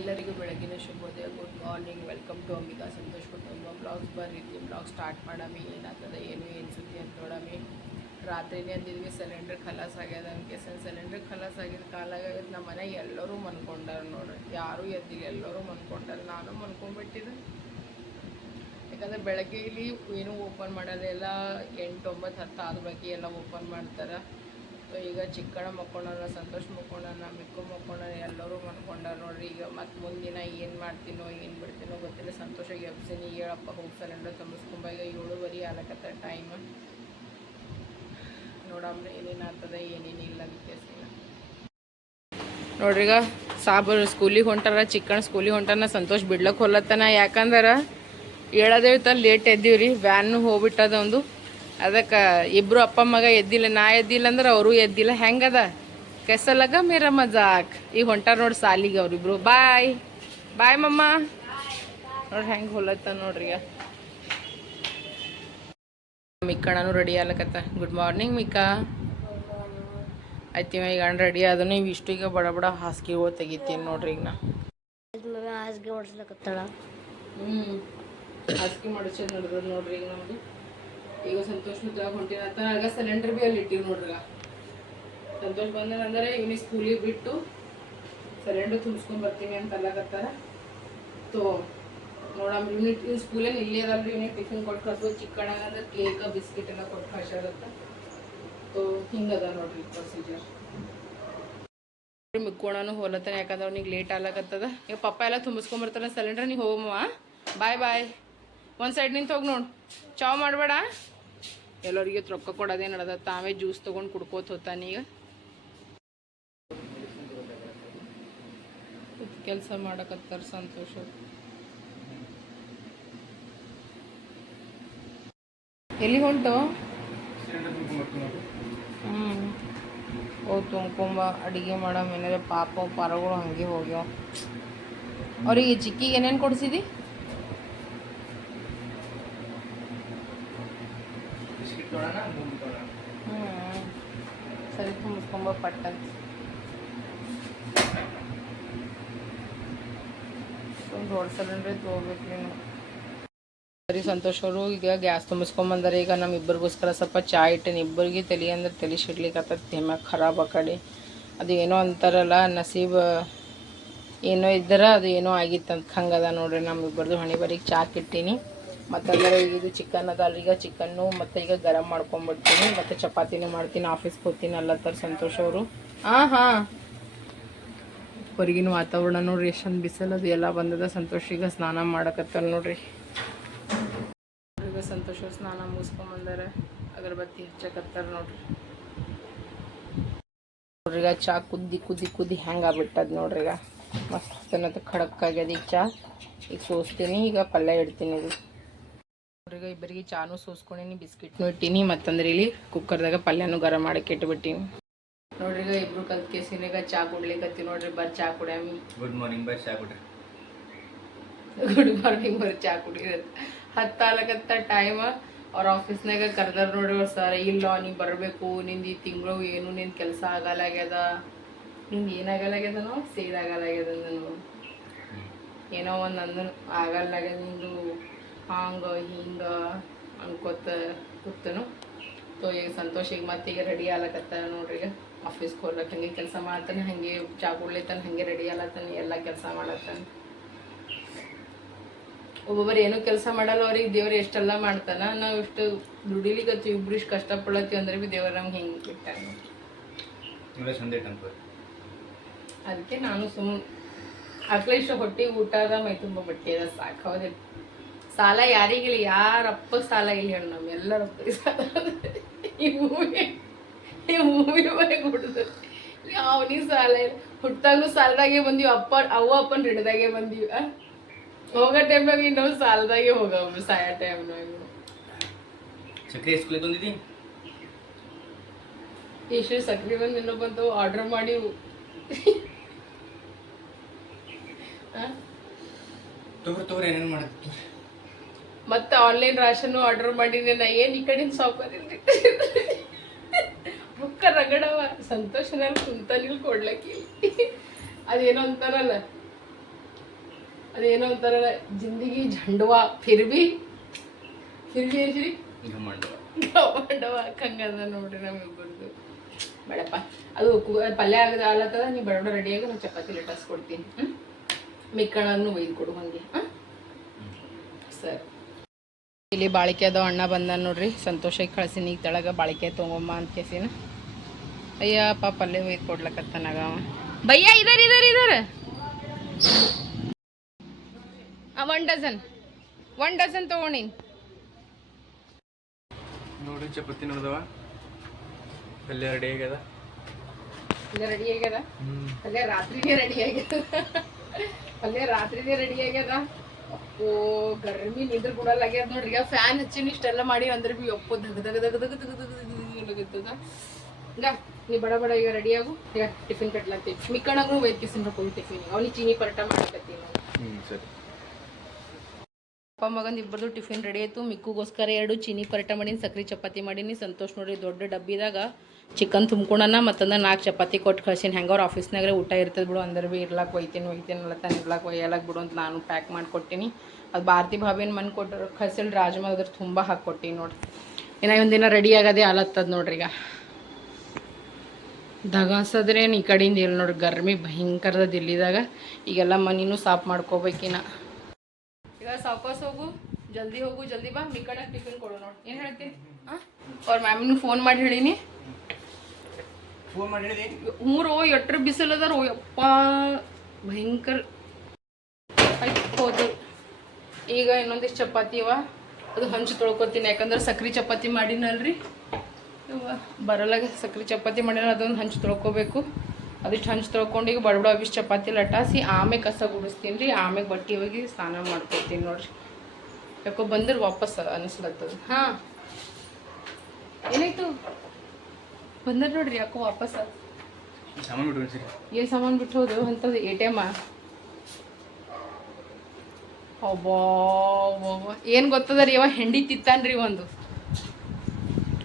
ಎಲ್ಲರಿಗೂ ಬೆಳಗಿನ ಶುಭೋದಯ good morning welcome to Ambika Santosh ಕುಟುಂಬ ಬ್ಲಾಗ್ಸ್ ಬರ್ರಿದ್ವಿ ಬ್ಲಾಗ್ ಸ್ಟಾರ್ಟ್ ಮಾಡಮಿ, ಏನಾಗ್ತದೆ, ಏನು ಏನು ಸುದ್ದಿ ಅಂತ ನೋಡಮಿ. ರಾತ್ರಿನೇ ಅಂದಿದ್ವಿ ಸಿಲಿಂಡರ್ ಖಲಾಸ್ ಆಗ್ಯದ. ಅನ್ಕೇಸನ್ ಸಿಲಿಂಡರ್ ಖಲಾಸ್ ಆಗಿದ ಕಾಲಾಗ ನಮ್ಮ ಮನೆ ಎಲ್ಲರೂ ಮನ್ಕೊಂಡಾರ ನೋಡ್ರಿ. ಯಾರೂ ಎದ್ದಿಲ್ಲ, ಎಲ್ಲರೂ ಮನ್ಕೊಂಡಾರ. ನಾನು ಮನ್ಕೊಂಡ್ಬಿಟ್ಟಿದ್ದೆ ಯಾಕಂದರೆ ಬೆಳಗ್ಗೆ ಇಲ್ಲಿ ಏನೂ ಓಪನ್ ಮಾಡೋದೆಲ್ಲ ಎಂಟು ಒಂಬತ್ತು ಹತ್ತು ಆದ ಬಗ್ಗೆ ಎಲ್ಲ ಓಪನ್ ಮಾಡ್ತಾರೆ. ಈಗ ಚಿಕ್ಕಣ ಮಕ್ಕೊಂಡನ ಸಂತೋಷ್ ಮಕ್ಕೊಂಡನ ಮಿಕ್ಕು ಮಕ್ಕೊಂಡನ ಎಲ್ಲರೂ ಮನ್ಕೊಂಡಾರ ನೋಡ್ರಿ. ಈಗ ಮತ್ತೆ ಮುಂದಿನ ಏನು ಮಾಡ್ತೀನೋ, ಏನು ಬಿಡ್ತೀನೋ ಗೊತ್ತಿಲ್ಲ. ಸಂತೋಷವಾಗಿ ಎಬ್ಸಿನಿ ಹೇಳಪ್ಪ, ಹೋಗಿ ಸಿಲಿಂಡರ್ ತುಂಬಿಸ್ಕೊಂಬ ಈಗ ಏಳುವರಿ ಆಲಕತ್ತ ಟೈಮ್ ನೋಡಮ್ಮ, ಏನೇನು ಆಗ್ತದೆ ಇಲ್ಲ ವ್ಯತ್ಯಾಸ ನೋಡ್ರಿ ಈಗ ಸಾಬರು ಸ್ಕೂಲಿಗೆ ಹೊಂಟಾರ ಚಿಕ್ಕಣ್ಣ ಸ್ಕೂಲಿಗೆ ಹೊಂಟಾನ, ಸಂತೋಷ್ ಬಿಡ್ಲಕ್ಕೆ ಹೊಲತ್ತನ. ಯಾಕಂದ್ರೆ ಹೇಳೋದೇ ಲೇಟ್ ಎದ್ದೀವ್ರಿ ವ್ಯಾನ್ ಹೋಗ್ಬಿಟ್ಟದ ಒಂದು. ಅದಕ್ಕೆ ಇಬ್ರು ಅಪ್ಪ ಮಗ ಎದ್ದಿಲ್ಲ ನಾ ಎದ್ದಿಲ್ಲ ಅಂದ್ರೆ ಅವರು ಎದ್ದಿಲ್ಲ. ಹೆಂಗದ? ಕೆಸಲಗ ಮೇರ ಮಜಾಕ್. ಈಗ ಹೊಂಟಾರ ನೋಡಿ ಸಾಲಿಗೆ ಅವ್ರಿಬ್ರು ಬಾಯ್. ಬಾಯ್ ಮಮ್ಮ. ನೋಡ್ರಿ ಹೆಂಗೆ ಹೊಲತ್ತ ನೋಡ್ರಿ ಈಗ. ಮಿಕ್ಕಣನು ರೆಡಿ ಆಗ್ಲಕತ್ತ. ಗುಡ್ ಮಾರ್ನಿಂಗ್ ಮಿಕ್ಕಾ. ಆಯ್ತು ಈಗ ರೆಡಿ ಆದನು ನೀವು ಇಷ್ಟು ಈಗ ಬಡ ಬಡ ಹಾಸಿಗೆಗಳು ತೆಗಿತೀನಿ ನೋಡ್ರಿ ಈಗ ನಾ. ಹಾಸಿಗೆ ಹೊಡ್ಸ್ಲಕತ್ತಾಳ. ಹ್ಞೂ ಹಾಸಿಗೆ ಮಾಡಿಸೋದು ನಡೆದ ನೋಡ್ರಿ ಈಗ ನಮ್ದು. ಈಗ ಸಂತೋಷ್ ಮುದ್ದಾಗ ಅಂತ ಆಗ ಸಿಲಿಂಡರ್ ಬಿ ಅಲ್ಲಿ ಇಟ್ಟಿವಿ ನೋಡ್ರಿ ಈಗ. ಸಂತೋಷ್ ಬಂದನಂದ್ರೆ ಇವನಿ ಸ್ಕೂಲಿಗೆ ಬಿಟ್ಟು ಸಿಲಿಂಡರ್ ತುಂಬಿಸ್ಕೊಂಡು ಬರ್ತೀನಿ ಅಂತ ಅಲ್ಲಾಗತ್ತಾರ ತೋ ನೋಡಮ್ರಿ ಯೂನಿಟ್ ಇವ್ ಸ್ಕೂಲಲ್ಲಿ ಇಲ್ಲೇ ಅದಲ್ರಿ ಇವನಿಗೆ ಟಿಫಿನ್ ಕೊಟ್ಟು ಕಳ್ಸ್ಬೋದು. ಚಿಕ್ಕಣ ಅಂದ್ರೆ ಕೇಕ್ ಬಿಸ್ಕಿಟ್ ಎಲ್ಲ ಕೊಟ್ಟು ಕಳ್ಸಾಗತ್ತ ತೋ ಹಿಂಗದ ನೋಡ್ರಿ ಪ್ರೊಸೀಜರ್ ಮುಕ್ಕೋಣನು ಹೋಲತ್ತಾನೆ, ಯಾಕಂದ್ರೆ ಅವ್ನಿಗೆ ಲೇಟ್ ಆಗ್ಲಕತ್ತದ ಈಗ ಪಪ್ಪ ಎಲ್ಲ ತುಂಬಿಸ್ಕೊಂಬರ್ತಾನೆ ಸಿಲಿಂಡರ್ ನೀವು ಹೋಗಮ್ಮ ಬಾಯ್ ಬಾಯ್ ಒಂದು ಸೈಡ್ ನಿಂತು ಹೋಗಿ ನೋಡು. ಚಾವ್ ಮಾಡಬೇಡ. ಎಲ್ಲರಿಗೆ ರೊಕ್ಕ ಕೊಡೋದೇ ನಡೆದ ತಾವೇ ಜ್ಯೂಸ್ ತೊಗೊಂಡು ಕುಡ್ಕೋತ ಹೋಗ್ತಾನೀಗ ಕೆಲಸ ಮಾಡಕತ್ತಾರ ಸಂತೋಷ ಎಲ್ಲಿ ಹೊಂಟು? ಹ್ಮ್. ಓ ತುಂಬ್ಕೊಂಬ ಅಡಿಗೆ ಮಾಡೋ ಏನಾರ ಪಾಪ ಪಾರಗಳು ಹಂಗೆ ಹೋಗ್ಯಾವ. ಅವ್ರಿಗೆ ಚಿಕ್ಕಿಗೆ ಏನೇನು ಕೊಡಿಸಿದಿ? ಸರಿ, ತುಂಬಿಸ್ಕೊಂಬ ಪಟ್ಟಂತ ಒಂದು ತೊಗೋಬೇಕು ನೀನು ಸರಿ, ಸಂತೋಷ್ ಅವರು, ಈಗ ಗ್ಯಾಸ್ ತುಂಬಿಸ್ಕೊಂಬಂದಾರೆ ಈಗ ನಮ್ಮ ಇಬ್ಬರಿಗೋಸ್ಕರ ಸ್ವಲ್ಪ ಚಾ ಇಟ್ಟೇನೆ. ಇಬ್ಬರಿಗೆ ತಲೆ ಅಂದ್ರೆ ತಲೆ ಸಿಡ್ಲಿಕ್ಕೆ ತೆಮ್ಯಾಗ ಖರಾಬ್ ಆ ಅದು ಏನೋ ಅಂತಾರಲ್ಲ, ನಸೀಬ್, ಏನೋ ಇದ್ದರ, ಅದು ಏನೋ ಆಗಿತ್ತಂತ ಹಂಗದ ನೋಡ್ರಿ. ನಮ್ಮ ಇಬ್ಬರದು ಹಣಿ ಬರಿಗೆ ಚಾ ಇಟ್ಟೀನಿ ಮತ್ತು ಅಂದ್ರೆ ಇದು ಚಿಕನ್ ಅದಲ್ಲ ಈಗ ಚಿಕನ್ನು ಮತ್ತು ಈಗ ಗರಂ ಮಾಡ್ಕೊಂಬಿಡ್ತೀನಿ ಮತ್ತು ಚಪಾತಿನೂ ಮಾಡ್ತೀನಿ ಆಫೀಸ್ಗೆ ಹೋಗ್ತೀನಿ ಅಲ್ಲತರ ಸಂತೋಷ ಅವರು. ಹಾಂ ಹಾಂ. ಹೊರಗಿನ ವಾತಾವರಣ ನೋಡ್ರಿ ಎಷ್ಟೊಂದು ಬಿಸಿಲು ಅದು ಎಲ್ಲ ಬಂದದ. ಸಂತೋಷ ಈಗ ಸ್ನಾನ ಮಾಡಕತ್ತ ನೋಡ್ರಿ. ಈಗ ಸಂತೋಷ ಸ್ನಾನ ಮುಗಿಸ್ಕೊಂಬಂದಾರ. ಅಗರಬತ್ತಿ ಹಚ್ಚಕತ್ತಾರ ನೋಡ್ರಿ. ನೋಡ್ರಿ ಈಗ ಚಾ ಕುದ್ದಿ ಕುದ್ದಿ ಕುದ್ದಿ ಹೆಂಗೆ ಆಗ್ಬಿಟ್ಟದ ನೋಡ್ರಿ ಈಗ. ಮಸ್ತ್ ಖಡಕ್ ಆಗ್ಯದ ಈಗ ಚಾ. ಈಗ ಸೋಸ್ತೀನಿ ಈಗ ಪಲ್ಯ ಇಡ್ತೀನಿ ಇದು ಈಗ ಇಬ್ಬರಿಗೆ ಚಾನು ಸೋಸ್ಕೊಂಡಿನಿ ಬಿಸ್ಕಿಟ್ನು ಇಟ್ಟೀನಿ ಮತ್ತಂದ್ರೆ ಇಲ್ಲಿ ಕುಕ್ಕರ್ದಾಗ ಪಲ್ಯನೂ ಗರಂ ಮಾಡಕ್ಕೆ ಇಟ್ಬಿಟ್ಟಿನಿ. ನೋಡ್ರಿ ಈಗ ಇಬ್ರು ಕಲ್ತ್ ಕೇಸಿನ ಚಾ ಕುಡ್ಲಿಕತ್ತಿ ನೋಡ್ರಿ. ಬರ್ ಚಾ ಕುಡ್ಯಾಮಿ. ಗುಡ್ ಮಾರ್ನಿಂಗ್ ಬರ್ ಚಾ ಕುಡ್ರಿ. ಗುಡ್ ಮಾರ್ನಿಂಗ್ ಬರ್ ಚಾ ಕುಡಿರತ್ತ ಹತ್ತಾಲಕತ್ತ ಟೈಮ್ ಅವ್ರ ಆಫೀಸ್ನಾಗ ಕರ್ದಾರ ನೋಡ್ರಿ ಅವ್ರು ಸರ್ ಇಲ್ಲ ನೀ ಬರಬೇಕು ನಿಂದು ಈ ತಿಂಗಳು ಏನು ನಿನ್ನ ಕೆಲಸ ಆಗಲಾಗ್ಯದ ನಿಂದು ಏನಾಗಲಾಗ್ಯದನೋ ಸೇಡ್ ಆಗಲಾಗ್ಯದ ನಾನು ಏನೋ ಒಂದು ಅಂದ ಆಗಲ್ಲಾಗ್ಯದ ನಿಂದು. ಹಾಂಗ ಹಿಂಗ ಅನ್ಕೋತ ಕೂತನು. ತೋ ಈಗ ಸಂತೋಷ ಈಗ ಮತ್ತೆ ಈಗ ರೆಡಿ ಆಗ್ಲಕತ್ತ ನೋಡ್ರಿ ಈಗ ಆಫೀಸ್ಗೆ ಹೋಗ್ಲಕ್ಕ ಹಂಗೆ ಕೆಲಸ ಮಾಡ್ತಾನೆ ಹಾಗೆ ಚಾ ಕುಡ್ಲಿತ್ತಾನೆ ಹಂಗೆ ರೆಡಿ ಆಗ್ಲತ್ತಾನೆ ಎಲ್ಲ ಕೆಲಸ ಮಾಡತ್ತಾನೆ. ಒಬ್ಬೊಬ್ಬರು ಏನೂ ಕೆಲಸ ಮಾಡಲ್ಲ ಅವ್ರಿಗೆ ದೇವ್ರು ಎಷ್ಟೆಲ್ಲ ಮಾಡ್ತಾನ ನಾವು ಇಷ್ಟು ದುಡಿಲಿಕ್ಕೆ ಇಬ್ರು ಇಷ್ಟು ಕಷ್ಟಪಡತ್ತೀವಿ ಅಂದ್ರೆ ಬಿ ದೇವ್ರ ನಮ್ಗೆ ಹಿಂಗೆ ಇಟ್ಟಾನೆ ಅದಕ್ಕೆ ನಾನು ಸುಮ್ ಅಟ್ಲೀಸ್ಟ್ ಹೊಟ್ಟಿ ಊಟ ಅದ ಮೈ ತುಂಬ ಬಟ್ಟೆ ಅದ ಸಾಕು ಹೌದಿಲ್ಲ ಸಾಲ ಯಾರಿಗಿಲ್ಲ ಯಾರಪ್ಪ ಸಾಲ ಇಲ್ಲ ಹೇಳಿ ನಮ್ಮ ಎಲ್ಲರಪ್ಪ ಸಾಲ. ಈ ಮೂವಿ ಈ ಮೂವಿ ಒಳಗೆ ಹುಡ್ದು ಅವನಿಗೆ ಸಾಲ ಇಲ್ಲ ಹುಟ್ಟಾಗೂ ಸಾಲದಾಗೆ ಬಂದೀವಿ ಅಪ್ಪ ಅವ್ವ ಅಪ್ಪನ ಹಿಡ್ದಾಗೆ ಬಂದೀವಿ? ಹೋಗೋ ಟೈಮ್ನಾಗ ಇನ್ನೊಂದು ಸಾಲದಾಗೆ ಹೋಗವ ಸಾಯೋ ಟೈಮ್ನಾಗ ಸಕ್ರೆ ಸ್ಕೂಲಿಗೆ ಬಂದಿದ್ದಿ ಎಷ್ಟು ಸಕ್ರೆ ಬಂದು ಇನ್ನೂ ಆರ್ಡರ್ ಮಾಡಿ? ತೋರ್ ತಗೋರಿ ಏನೇನು ಮಾಡತ್ತೆ ಮತ್ತೆ ಆನ್ಲೈನ್ ರಾಷನ್ ಆರ್ಡರ್ ಮಾಡಿದ್ರೆ ನಾ ಏನು ಈ ಕಡೆ ಸಾಕೋದಿಲ್ರಿ ಬುಕ್ಕ ರಗಡವ. ಸಂತೋಷನಲ್ಲಿ ಕುಂತನಿಲ್ ಕೊಡ್ಲಕ್ಕಿ ಅದೇನೋ ಅಂತಾರಲ್ಲ. ಅದೇನೋ ಅಂತಾರಲ್ಲ ಜಿಂದಗಿ ಝಂಡವಾ ಫಿರ್ ಫಿರ್ಬಿ ಫಿರ್ ಬಿ ಏನ್ರಿ ಗಮಂಡವ ಹಂಗದ ನೋಡ್ರಿ ಬೇಡಪ್ಪ. ಅದು ಪಲ್ಯ ಆಗದ ಆಲತ್ತದ ನೀ ರೆಡಿ ರೆಡಿಯಾಗಿ ನಾನು ಚಪಾತಿ ಲಟಾಸ್ ಕೊಡ್ತೀನಿ. ಹ್ಞೂ ಮಿಕ್ಕಣನ್ನು ಒಯ್ದು ಕೊಡು ಹಂಗೆ. ಹಾಂ ಸರಿ. ಇಲ್ಲಿ ಬಾಳಿಕೆ ಅದಾವ ಅಣ್ಣ ಬಂದ ನೋಡ್ರಿ. ಸಂತೋಷಕ್ಕೆ ಕಳ್ಸಿನಿ ಈಗ ತಳಗ ಬಾಳಿಕೆ ತೊಗೊಂಬ ಅಂತ ಕೇಸಿನ. ಅಯ್ಯಪ್ಪ ಅಲ್ಲೇ ಒಯ್ದು ಕೊಡ್ಲಕತ್ತನಾಗ ಅವ. ಭಯ್ಯ ಇದಾರ ಇದಾರ ಇದಾರ. ಒನ್ ಡಜನ್ ಒನ್ ಡಜನ್ ತಗೊಣಿ ನೋಡಿ ಚಪಾತಿ ನೋಡ್ದವ. ಪಲ್ಯ ರೆಡಿ ಆಗ್ಯದ. ಪಲ್ಯ ರೆಡಿ ಆಗ್ಯದ? ಪಲ್ಯ ರಾತ್ರಿನೇ ರೆಡಿ ಆಗ್ಯದ. ಪಲ್ಯ ರಾತ್ರಿನೇ ರೆಡಿ ಆಗ್ಯದ? ಅಪ್ಪೋ ಗರ್ಮಿ ನಿಂದ್ರ ಆಗ್ಯದ ನೋಡ್ರಿ. ಈಗ ಫ್ಯಾನ್ ಹಚ್ಚಿನ ಇಷ್ಟೆಲ್ಲ ಮಾಡಿ ಅಂದ್ರೆ ಬಿ ಅಪ್ಪೋ ದಗ ದಗ ದಗ ದಗ ದಗ ದಗ ದಗ ಈಗ ನೀ ಬಡ ಬಡ ಈಗ ರೆಡಿ ಆಗು. ಈಗ ಟಿಫಿನ್ ಕಟ್ಲತ್ತೀವಿ ಮಿಕ್ಕಣಗೂ ಒಯ್ತಿಸಿನ ಹಾಕೊಂಡು ಟಿಫಿನ್ ಅವ್ನಿಗೆ ಚೀನಿ ಪರೋಟ ಮಾಡಕತ್ತೀನಿ ಅಪ್ಪ ಮಗಂದು ಇಬ್ಬರದು ಟಿಫಿನ್ ರೆಡಿ ಆಯ್ತು. ಮಿಕ್ಕುಗೋಸ್ಕರ ಎರಡು ಚೀನಿ ಪರಟ ಮಾಡೀನಿ ಸಕ್ರೆ ಚಪಾತಿ ಮಾಡೀನಿ. ಸಂತೋಷ್ ನೋಡ್ರಿ ದೊಡ್ಡ ಡಬ್ಬಿದಾಗ ಚಿಕನ್ ತುಂಬ್ಕೊಳನ ಮತ್ತಂದ್ರೆ ನಾಲ್ಕು ಚಪಾತಿ ಕೊಟ್ಟು ಕಳ್ಸೀನಿ. ಹೆಂಗೆ ಅವ್ರು ಆಫೀಸ್ನಾಗ್ರೆ ಊಟ ಇರ್ತದೆ ಬಿಡು, ಅಂದ್ರೆ ಭೀ ಇರ್ಲಾಕ್ ಒಯ್ತೀನಿ ಒಯ್ತೀನಿ ಅಲ್ಲತ್ತಾನೆ ಇರ್ಲಾಕ್ ಒಯ್ಯಲಾಕ್ ಬಿಡು ಅಂತ ನಾನು ಪ್ಯಾಕ್ ಮಾಡಿಕೊಟ್ಟಿನಿ ಅದು ಭಾರತಿ ಭಾವಿನ ಮನೆ ಕೊಟ್ಟರು ಕಳ್ಸಿಲ್ ರಾಜ್ಮಾ ಅದ್ರ ತುಂಬ ಹಾಕ್ಕೊಟ್ಟಿನಿ ನೋಡಿ. ಇನ್ನು ಒಂದಿನ ರೆಡಿ ಆಗದೆ ಆಲತ್ತದ ನೋಡ್ರಿ ಈಗ. ದಗಾಸದ್ರೇನು ಈ ಕಡೆಯಿಂದ ಇಲ್ಲ ನೋಡ್ರಿ ಗರ್ಮಿ ಭಯಂಕರದ ದಿಲ್ಲಿದಾಗ. ಈಗೆಲ್ಲ ಮನಿನೂ ಸಾಫ್ ಮಾಡ್ಕೋಬೇಕಿನ ಈಗ ಸಾವ್ಕಾಸ್ ಹೋಗು, ಜಲ್ದಿ ಹೋಗು, ಜಲ್ದಿ ಬಾ ಮಿ ಕಡೆ ಟಿಫಿನ್ ಕೊಡು ನೋಡಿ. ಏನು ಹೇಳ್ತೀನಿ ಹಾಂ ಅವ್ರ ಮ್ಯಾಮಿನೂ ಫೋನ್ ಮಾಡಿ ಹೇಳಿನಿ. ಫೋನ್ ಎಟ್ರ ಯಪ್ಪ ಭಯಂಕರ. ಈಗ ಇನ್ನೊಂದಿಷ್ಟು ಚಪಾತಿ ಅವ. ಅದು ಹಂಚು ತೊಳ್ಕೊತೀನಿ, ಯಾಕಂದ್ರೆ ಸಕ್ರೆ ಚಪಾತಿ ಮಾಡಿನಲ್ರಿ. ಇವ ಬರಲಾಗ ಸಕ್ರೆ ಚಪಾತಿ ಮಾಡಿನ, ಅದೊಂದು ಹಂಚು ತೊಳ್ಕೊಬೇಕು. ಅದಿಷ್ಟು ಹಂಚು ತೊಳ್ಕೊಂಡು ಈಗ ಬಡಬಡ ಅವಿಷ್ಟು ಚಪಾತಿ ಲಟಾಸಿ ಆಮೇಲೆ ಕಸ ಗುಡಿಸ್ತೀನಿ ರೀ ಆಮೇಲೆ ಬಟ್ಟೆ ಹೋಗಿ ಸ್ನಾನ ಮಾಡ್ಕೊತೀನಿ ನೋಡ್ರಿ. ಯಾಕೋ ಬಂದ್ರೆ ವಾಪಸ್ ಅನಿಸ್ಲತ್ತದ. ಹಾಂ. ಏನಾಯ್ತು? ಬಂದ್ರೆ ನೋಡ್ರಿ ಯಾಕೋ ವಾಪಸ್? ಸಾಮಾನು ಬಿಟ್ಟು ಸರಿ. ಏನು ಸಾಮಾನು ಬಿಟ್ಟು ಹೋದು ಅಂಥದ್ದು ಎ ಟಿ ಎಮ್ಮ ಏನ್ ಏನು ಗೊತ್ತದ ರೀ ಇವ ಹೆಂಡಿ ತಿತ್ತಾನ್ರಿ ಒಂದು.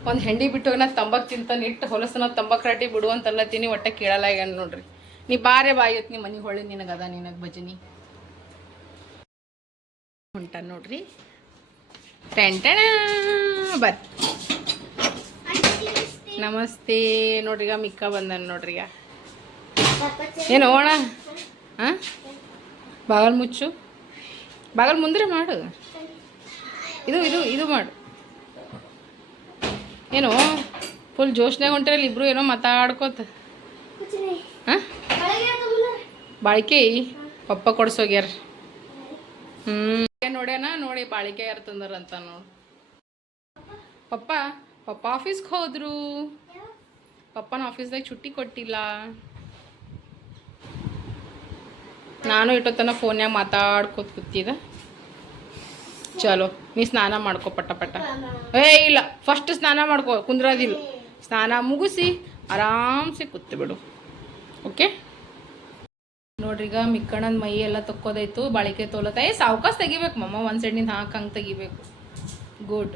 ಒಂದು ಹೆಂಡಿ ಬಿಟ್ಟು ನಾ ತಂಬಾಕ್ ತಿಂತಾನೆ ಇಟ್ಟು ಹೊಲಸನ ತಂಬಾಕ್ ರಾಟಿ ಬಿಡು ಅಂತಲ್ಲ ತಿನಿ ಒಟ್ಟೆ ಕೇಳಲ್ಲ ಈಗ ನೋಡ್ರಿ. ನೀ ಬಾರೆ ಬಾಯತ್ ನೀ ಮನೆ ಹೊಳ್ಳಿ ನಿನಗದ ನಿನಗೆ ಭಜನಿ. ಹೊಂಟ ನೋಡ್ರಿ. ಟೆಂಟಣ ಬರ್. ನಮಸ್ತೆ ನೋಡ್ರಿಗ ಮಿಕ್ಕ ಬಂದನ್ ನೋಡ್ರಿಗ. ಏನು ಓಣ? ಹಾಂ ಬಾಗಲ್ ಮುಚ್ಚು? ಬಾಗಲ್ ಮುಂದ್ರೆ ಮಾಡು. ಇದು ಇದು ಇದು ಮಾಡು. ಏನು ಫುಲ್ ಜೋಶ್ನಾಗ ಹೊಂಟಿರಲ್ಲ ಇಬ್ರು ಏನೋ ಮಾತಾಡ್ಕೋತ. ಹಾಂ ಬಾಳಿಕೆ ಪಪ್ಪ ಕೊಡ್ಸೋಗ್ಯಾರ ಹ್ಞೂ ನೋಡ್ಯಾನ ನೋಡಿ ಬಾಳಿಕೆ ಯಾರು ತಂದ್ರಂತ ನೋಡು. ಪಪ್ಪ? ಪಪ್ಪ ಆಫೀಸ್ಗೆ ಹೋದ್ರು. ಪಪ್ಪನ ಆಫೀಸ್ದಾಗ ಚುಟ್ಟಿ ಕೊಟ್ಟಿಲ್ಲ. ನಾನು ಇಟ್ಟೋತನ ಫೋನ್ಯಾಗ ಮಾತಾಡ್ಕೋತ ಕೂತಿದ ಚಲೋ, ನೀ ಸ್ನಾನ ಮಾಡ್ಕೊ ಪಟ್ಟ ಪಟ್ಟ. ಏ, ಇಲ್ಲ ಫಸ್ಟ್ ಸ್ನಾನ ಮಾಡ್ಕೊ ಕುಂದ್ರೋದಿಲ್ಲ ಸ್ನಾನ ಮುಗಿಸಿ, ಆರಾಮ್ಸೆ ಕೂತು ಬಿಡು ಓಕೆ ನೋಡ್ರಿಗ ಮಿಕ್ಕಣ್ಣನ ಮೈ ಎಲ್ಲ ತಕ್ಕೋದಾಯ್ತು, ಬಾಳಿಕೆ ತೋಲತ್ತ ಏ ಸಾವ್ಕಾಸ್ ತೆಗಿಬೇಕು, ಮಮ್ಮ ಒಂದು ಸೈಡ್ನಿಂದ ಹಾಕಿ ಹಂಗೆ ತೆಗಿಬೇಕು. ಗುಡ್.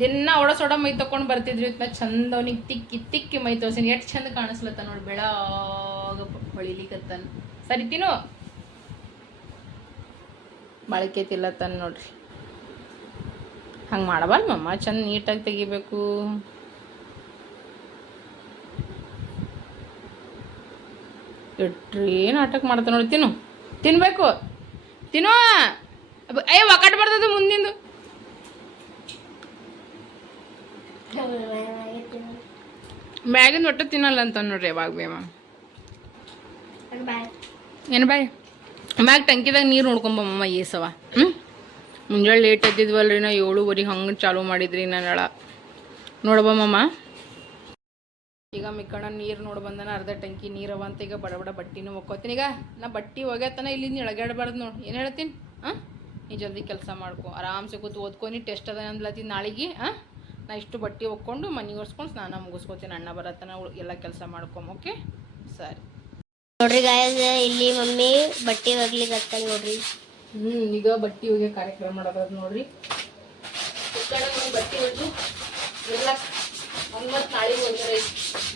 ದಿನ ಒಡಸೊಡ ಮೈ ತಕೊಂಡು ಬರ್ತಿದ್ರಿ ಇತ್ತ ಚಂದ ಅವನಿಗೆ ತಿಕ್ಕಿ ತಿಕ್ಕಿ ಮೈ ತೋರ್ಸಿನಿ ಎಷ್ಟು ಚಂದ ಕಾಣಿಸ್ಲತ್ತ ನೋಡಿ ಬೆಳಗ ಹೊಳಿಲಿಕತ್ತನ. ಸರಿ ತಿನ್ನು. ಬಳಕೆ ತಿಲ್ಲತ್ತನ ನೋಡ್ರಿ. ಹಂಗೆ ಮಾಡಬಾರ್ದು ಮಮ್ಮ, ಚಂದ ನೀಟಾಗಿ ತೆಗಿಬೇಕು. ಇಟ್ರಿ ನಾಟಕ ಮಾಡ್ತಾನೆ ನೋಡಿ, ತಿನ್ನು. ತಿನ್ಬೇಕು. ತಿನ್ನು ಅಯ್ಯ ಒಕಟ್ ಬರ್ತದೆ ಮುಂದಿಂದು. ಮ್ಯಾಗಿಂದ ಒಟ್ಟು ತಿನ್ನಲ್ಲ ಅಂತ ನೋಡ್ರಿ ಯಾವಾಗ ಬೇಮ ಏನು ಬಾಯ್? ಮ್ಯಾಗ ಟಂಕಿದಾಗ ನೀರು ನೋಡ್ಕೊಂಬಮ್ಮ ಏಸವ ಹ್ಞೂ ಮುಂಜಾನೆ ಲೇಟ್ ಎದ್ದಿದ್ವಲ್ರಿ ನಾ ಏಳುವರೆಗೆ ಹಂಗೆ ಚಾಲೂ ಮಾಡಿದ್ರಿ ನಾನಳ ನೋಡ್ಬಮ್ಮಮ್ಮ. ಈಗ ಮಿಕ್ಕಣ ನೀರು ನೋಡಿ ಬಂದನ ಅರ್ಧ ಟಂಕಿ ನೀರು ಅವ ಅಂತ ಈಗ ಬಡ ಬಡ ಬಟ್ಟಿನೂ ಒಕ್ಕೋತೀನಿ. ಈಗ ನಾ ಬಟ್ಟಿ ಒಗ್ಯಾತನ ಇಲ್ಲಿಂದ ಎಳಗಾಡ್ಬಾರ್ದು ನೋಡಿ. ಏನು ಹೇಳ್ತೀನಿ? ಹಾಂ? ನೀ ಜಲ್ದಿ ಕೆಲಸ ಮಾಡ್ಕೊ. ಆರಾಮ್ಸೆ ಕೂತು ಓದ್ಕೊನಿ ಟೆಸ್ಟ್ ಅದ ಅಂದ್ಲತ್ತೀನಿ ನಾಳೆಗೆ ಹಾಂ? ನಾ ಇಷ್ಟು ಬಟ್ಟೆ ಒಕ್ಕೊಂಡು ಮನೆ ಒರ್ಸ್ಕೊಂಡು ಸ್ನಾನ ಮುಗಿಸ್ಕೊತೀನಿ ಅಣ್ಣ ಬರತ್ತನ ಉಳ್- ಎಲ್ಲ ಕೆಲಸ ಮಾಡ್ಕೊಮ್ ಓಕೆ? ಸರಿ. ನೋಡ್ರಿ ಗಾಯಸ್ ಇಲ್ಲಿ ಮಮ್ಮಿ ಬಟ್ಟೆ ಒಗ್ಲಿಕ್ಕೆ ನೋಡ್ರಿ. ಹ್ಞೂ ಈಗ ಬಟ್ಟೆ ಹೋಗಿ ಕಾರ್ಯಕ್ರಮ ಮಾಡೋದು ನೋಡ್ರಿ. ಬಟ್ಟೆ ಒಗ್ದು ಎಲ್ಲ ಒಂದು ನಾಳೆ ನಾಳೆಗೆ ಹೋಗ್ತಾರೆ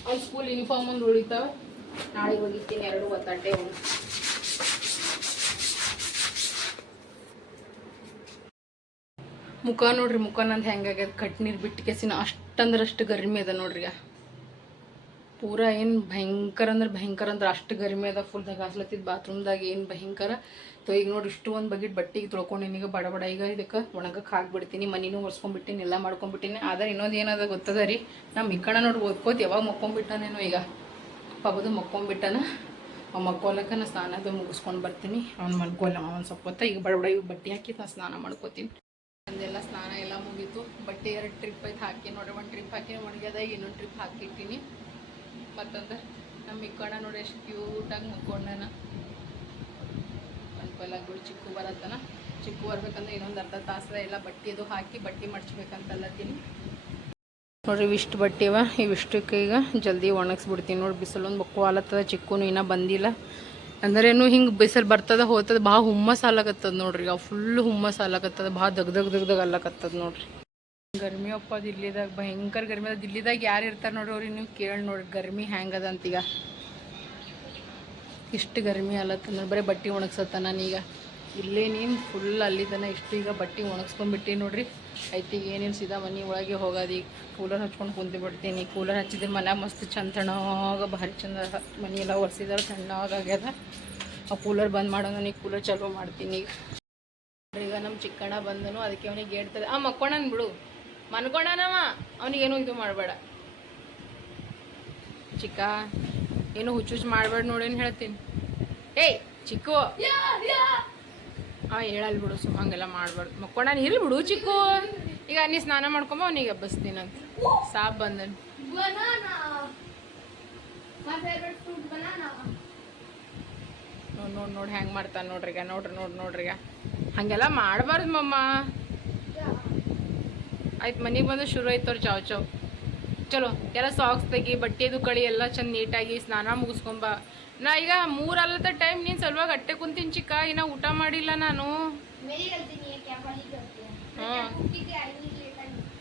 ಅವ್ನು ಸ್ಕೂಲ್ ಯೂನಿಫಾರ್ಮ್ ಒಂದು ಉಳಿತಾವೆ. ನಾಳೆ ಹೋಗಿರ್ತೀನಿ ಎರಡು ಒತ್ತಾಟೆ ಮುಖ ನೋಡ್ರಿ, ಮುಖ ನಂದು ಹೆಂಗಾಗ್ಯದ ಕಟ್ ನೀರು ಬಿಟ್ಟು ಕೆಸಿನ ಅಷ್ಟಂದ್ರಷ್ಟು ಗರ್ಮಿ ಅದ ನೋಡ್ರಿ ಪೂರ ಏನು ಭಯಂಕರ ಅಂದ್ರೆ ಭಯಂಕರ ಅಂದ್ರೆ ಅಷ್ಟು ಗರ್ಮಿ ಅದ ಫುಲ್ ಗಾಸ್ಲತ್ತಿದ್ದು ಬಾತ್ರೂಮ್ದಾಗ ಏನು ಭಯಂಕರ. ತೊ ಈಗ ನೋಡಿ ಇಷ್ಟು ಒಂದು ಬಗೆಟ್ ಬಟ್ಟೆಗೆ ತೊಳ್ಕೊಂಡೀನಿ, ಈಗ ಬಡ ಬಡ ಈಗ ಇದಕ್ಕೆ ಒಣಗಕ್ಕೆ ಹಾಕ್ಬಿಡ್ತೀನಿ ಮನಿನೂ ಒರೆಸ್ಕೊಂಡ್ಬಿಟ್ಟಿನಿ ಎಲ್ಲ ಮಾಡ್ಕೊಂಡ್ಬಿಟ್ಟಿನಿ. ಆದ್ರೆ ಇನ್ನೊಂದು ಏನದ ಗೊತ್ತದ ರೀ? ನಮ್ಮ ಇಕ್ಕಣ ನೋಡಿ ಓದ್ಕೋತ ಯಾವಾಗ ಮಕ್ಕೊಂಬಿಟ್ಟಾನೇನೋ ಈಗ. ಪಬದು ಮಕ್ಕೊಂಬಿಟ್ಟನ. ಅವ ಮಕ್ಕೋಲಕ್ಕ ನಾ ಸ್ನಾನ ಅದು ಮುಗಿಸ್ಕೊಂಡು ಬರ್ತೀನಿ. ಅವ್ನು ಮಲ್ಕೋಲ್ಲ, ಅವ್ನು ಸ್ವಲ್ಪ ಈಗ ಬಡ ಬಡ ಬಟ್ಟೆ ಹಾಕಿ ನಾ ಸ್ನಾನ ಮಾಡ್ಕೋತೀನಿ. ನಂದೆಲ್ಲ ಸ್ನಾನ ಎಲ್ಲ ಮುಗೀತು. ಬಟ್ಟೆ ಎರಡು ಟ್ರಿಪ್ ಐತೆ ಹಾಕಿ, ನೋಡ್ರಿ ಒಂದು ಟ್ರಿಪ್ ಹಾಕಿ ಒಣಗ್ಯದ, ಇನ್ನೊಂದು ಟ್ರಿಪ್ ಹಾಕಿಟ್ಟಿನಿ. ಮತ್ತಂದ್ರೆ ನಮ್ಮ ಇಕ್ಕೋಣ ನೋಡಿ ಎಷ್ಟು ಕ್ಯೂಟಾಗಿ ಮುಕ್ಕೊಂಡನ. ಅಲ್ಪಲ್ಲಾಗಳು ಚಿಕ್ಕು ಬರತ್ತನ. ಚಿಕ್ಕು ಬರ್ಬೇಕಂದ್ರೆ ಇನ್ನೊಂದು ಅರ್ಧ ತಾಸು ಎಲ್ಲ ಬಟ್ಟೆ ಅದು ಹಾಕಿ, ಬಟ್ಟೆ ಮಡ್ಚ್ಬೇಕಂತಲ್ಲತ್ತೀನಿ ನೋಡ್ರಿ ಇವಿಷ್ಟು ಬಟ್ಟೆ ಇವ ಇವಿಷ್ಟಕ್ಕೆ ಈಗ ಜಲ್ದಿ ಒಣಗಿಸ್ಬಿಡ್ತೀನಿ ನೋಡಿ ಬಿಸಿಲೊಂದು ಬಕ್ಕು ಆಲತ್ತದ ಚಿಕ್ಕುನು ಇನ್ನೂ ಬಂದಿಲ್ಲ. ಅಂದ್ರೇನು ಹಿಂಗೆ ಬಿಸಿಲು ಬರ್ತದ ಹೋಗ್ತದ ಭಾಳ ಹುಮ್ಮಸ್ ಆಲಕತ್ತದ ನೋಡ್ರಿ. ಈಗ ಫುಲ್ ಹುಮ್ಮಸ್ ಆಲಕತ್ತದ ಭಾಳ ದಗ್ ದಗ್ ದಗ್ ದಗ್ ಅಲ್ಲಕತ್ತದ ನೋಡ್ರಿ. ಗರ್ಮಿ ಅಪ್ಪ ದಿಲ್ಲಿದಾಗ, ಭಯಂಕರ ಗರ್ಮಿ ಅದ. ದಿಲ್ಲಿದಾಗ ಯಾರು ಇರ್ತಾರೆ ನೋಡ್ರಿ ಅವ್ರಿಗೆ ನೀವು ಕೇಳಿ ನೋಡ್ರಿ, ಗರ್ಮಿ ಹೆಂಗದ ಅಂತೀಗ. ಇಷ್ಟು ಗರ್ಮಿ ಅಲ್ಲತ್ತ ನೋಡಿ ಬರೀ ಬಟ್ಟೆ ಒಣಗ್ಸತ್ತ ನಾನೀಗ. ಇಲ್ಲೇ ನೀನು ಫುಲ್ ಅಲ್ಲಿ ತನ ಇಷ್ಟು ಈಗ ಬಟ್ಟೆ ಒಣಗಿಸ್ಕೊಂಡ್ಬಿಟ್ಟು ನೋಡ್ರಿ. ಐತಿ ಏನೇನು ಸೀದಾ ಮನೆ ಒಳಗೆ ಹೋಗೋದು. ಕೂಲರ್ ಹಚ್ಕೊಂಡು ಕುಂತು ಬಿಡ್ತೀನಿ. ಕೂಲರ್ ಹಚ್ಚಿದ್ರೆ ಮನೆ ಮಸ್ತ್ ಚಂದ ತಣ್ಣಗ, ಭಾರಿ ಚಂದ ಮನೆ ಎಲ್ಲ ಒರೆಸಿದಾರೆ ತಣ್ಣಗಾಗ್ಯದ ಆ ಕೂಲರ್ ಬಂದ್ ಮಾಡೋಣ, ನೀ ಕೂಲರ್ ಚಾಲೂ ಮಾಡ್ತೀನಿ. ಈಗ ನಮ್ಮ ಚಿಕ್ಕಣ್ಣ ಬಂದನು, ಅದಕ್ಕೆ ಅವನಿಗೆ ಹೇಳ್ತದೆ, ಆ ಮಕ್ಕೊಂಡನ್ ಬಿಡು. ಮನ್ಕೊಂಡನವ ಅವನಿಗೇನು ಇದು ಮಾಡಬೇಡ. ಚಿಕ್ಕ, ಏನು ಹುಚ್ಚು ಹುಚ್ಚು ಮಾಡಬೇಡ ನೋಡೇನು ಹೇಳ್ತೀನಿ. ಏಯ್, ಚಿಕ್ಕು. ಹಾಂ ಹೇಳಲ್ ಬಿಡು ಸುಮ್ಮ ಹಂಗೆಲ್ಲ ಮಾಡ್ಬಾರ್ದು ಮಕ್ಕೊಂಡಾನ ಇರ್ಲಿ ಬಿಡು ಚಿಕ್ಕು. ಈಗ ನೀ ಸ್ನಾನ ಮಾಡ್ಕೊಂಬ ಅವನಿಗೆ ಹಬ್ಬಸ್ತೀನಂತ ಸಾಬ್ ಬಂದನು ನೋಡಿ ನೋಡಿ ನೋಡಿ ಹೆಂಗೆ ಮಾಡ್ತಾನೆ ನೋಡ್ರಿಗ ಈಗ. ನೋಡ್ರಿ ನೋಡಿ ನೋಡ್ರಿ ಈಗ. ಹಾಗೆಲ್ಲ ಮಾಡಬಾರ್ದು ಮಮ್ಮ. ಆಯ್ತು ಮನೆಗೆ ಬಂದು ಶುರು ಆಯ್ತು ಅವ್ರು ಚಾವ್ ಚಾವ್. ಚಲೋ. ಎಲ್ಲ ಸಾಕ್ಸ್ ತೆಗಿ ಬಟ್ಟೆದು ಕಳಿ ಎಲ್ಲ ಚಂದ ನೀಟಾಗಿ ಸ್ನಾನ ಮುಗಿಸ್ಕೊಂಬ. ನಾ ಈಗ ಮೂರಲ್ಲದ ಟೈಮ್ ನೀನ್ ಸಲುವಾಗಿ ಅಟ್ಟೆ ಕುಂತೀನಿ ಚಿಕ್ಕ ಇನ್ನ ಊಟ ಮಾಡಿಲ್ಲ ನಾನು. ಹಾಂ.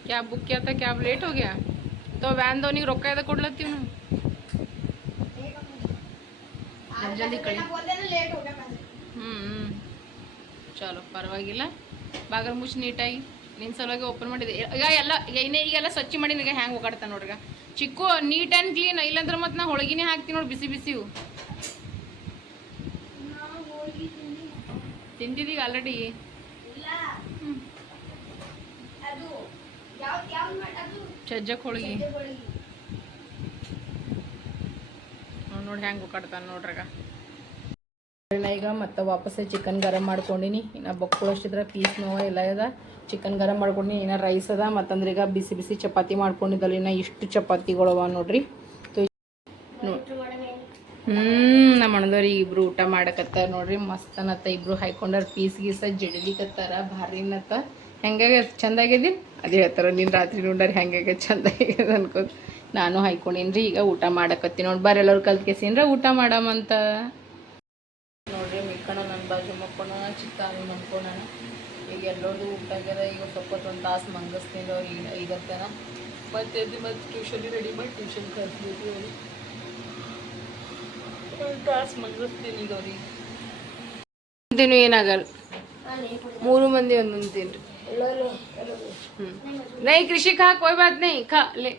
ಕ್ಯಾಬ್ ಬುಕ್ ಆತ ಕ್ಯಾಬ್ ಲೇಟ್ ಹೋಗ್ಯ? ತೋ ವ್ಯಾನ್ದವನಿಗೆ ರೊಕ್ಕ ಎದ ಕೊಡ್ಲತ್ತೀವಿ ನಾವು ಜಲ್ದಿ ಕಳಿ ಹ್ಞೂ ಹ್ಞೂ ಚಲೋ ಪರವಾಗಿಲ್ಲ. ಬಾಗಲ್ ಮುಚ್ಚಿ ನೀಟಾಗಿ. ನಿನ್ನ ಸಲುವಾಗಿ ಓಪನ್ ಮಾಡಿದೆ. ಈಗ ಎಲ್ಲ ಏನೇ ಈಗೆಲ್ಲ ಸ್ವಚ್ಛ ಮಾಡಿ ನಿನಗೆ ಹ್ಯಾಂಗ್ ಹೋಗಾಡ್ತಾನೆ ನೋಡ್ರಿ ಚಿಕ್ಕು ನೀಟ್ ಆ್ಯಂಡ್ ಕ್ಲೀನ್ ಇಲ್ಲಾಂದ್ರೆ ಮತ್ತೆ ನಾ ಹೋಳಿಗೆನೇ ಹಾಕ್ತೀನಿ ನೋಡಿ ಬಿಸಿ ಬಿಸಿವು ತಿಂದಿದ್ದೀಗ ಆಲ್ರೆಡಿ ಚಜ್ಜಕ್ ಹೋಳಿಗೆ ನೋಡಿ ಹೆಂಗೆ ನೋಡ್ರಾಗ ನಾ ಈಗ. ಮತ್ತೆ ವಾಪಸ್ ಚಿಕನ್ ಗರಂ ಮಾಡ್ಕೊಂಡಿನಿ. ಇನ್ನು ಬೊಕ್ಕಳಷ್ಟಿದ್ರೆ ಪೀಸ್ ನೋವ ಎಲ್ಲ ಅದ. ಚಿಕನ್ ಗರಂ ಮಾಡ್ಕೊಂಡಿನಿ. ಇನ್ನು ರೈಸ್ ಅದ. ಮತ್ತಂದ್ರೆ ಈಗ ಬಿಸಿ ಬಿಸಿ ಚಪಾತಿ ಮಾಡ್ಕೊಂಡಿದ್ದಲ್ಲ ಇನ್ನು ಇಷ್ಟು ಚಪಾತಿಗಳವ ನೋಡ್ರಿ. ಹ್ಞೂ ಅಣ್ಣದವ್ರು ಇಬ್ರು ಊಟ ಮಾಡಕತ್ತಾರ ನೋಡ್ರಿ. ಮಸ್ತ್ ಅನ್ನತ್ತ ಇಬ್ರು ಹಾಯ್ಕೊಂಡಾರ. ಪೀಸ್ ಗೀಸ ಜಿಡ್ಲಿಕತ್ತಾರ. ಭಾರಿ ಅನ್ನತ್ತ ಹೆಂಗಾಗ ಚಂದ ಆಗ್ಯದಿ? ಅದೇ ಹೇಳ್ತಾರ, ನಿನ್ ರಾತ್ರಿ ಉಂಡಾರ ಹೆಂಗಾಗ ಚಂದ ಆಗ್ಯದ ಅನ್ಕೋತ. ನಾನು ಹಾಯ್ಕೊಂಡಿನ್ರಿ, ಈಗ ಊಟ ಮಾಡಕತ್ತೀನಿ ನೋಡಿ. ಬರ್ರಿ ಎಲ್ಲರೂ ಕಲ್ತ್ಕೇಸಿನ್ರ ಊಟ ಮಾಡಮಂತ ನೋಡ್ರಿ, ಮಿಕ್ಕಣ ನನ್ನ ಬಾಜು ಮಕ್ಕೋಣ ಚಿಕ್ಕ ಮಕ್ಕೋಣ. ಈಗ ಎಲ್ಲರದು ಊಟ ಆಗ್ಯದ. ಈಗ ಸ್ವಲ್ಪ ಒಂದು ತಾಸು ಮಂಗಸ್ತೀನಿ ಈಗ ಐದತ್ತನ. ಮತ್ತೆ ಟ್ಯೂಷನ್ ಮತ್ತೆ ಟ್ಯೂಷನ್ಗೆ ರೆಡಿ ಮಾಡಿ ಟ್ಯೂಷನ್ ಕರ್ತೀವಿ ಅವ್ರಿಗೆ ಒಂದು ತಾಸು ಮಂಗಸ್ತೀನಿ ಈಗ ಅವ್ರಿಗೆ ತಿನ್ನು ಏನಾಗಲ್ಲ ಮೂರು ಮಂದಿ ಒಂದೊಂದು ತಿನ್ರಿ ಹ್ಞೂ ನೈ ಕೃಷಿ ಖಾ ಕೋಯ್ ಬಾತ್ ನೈ ಖಾ ले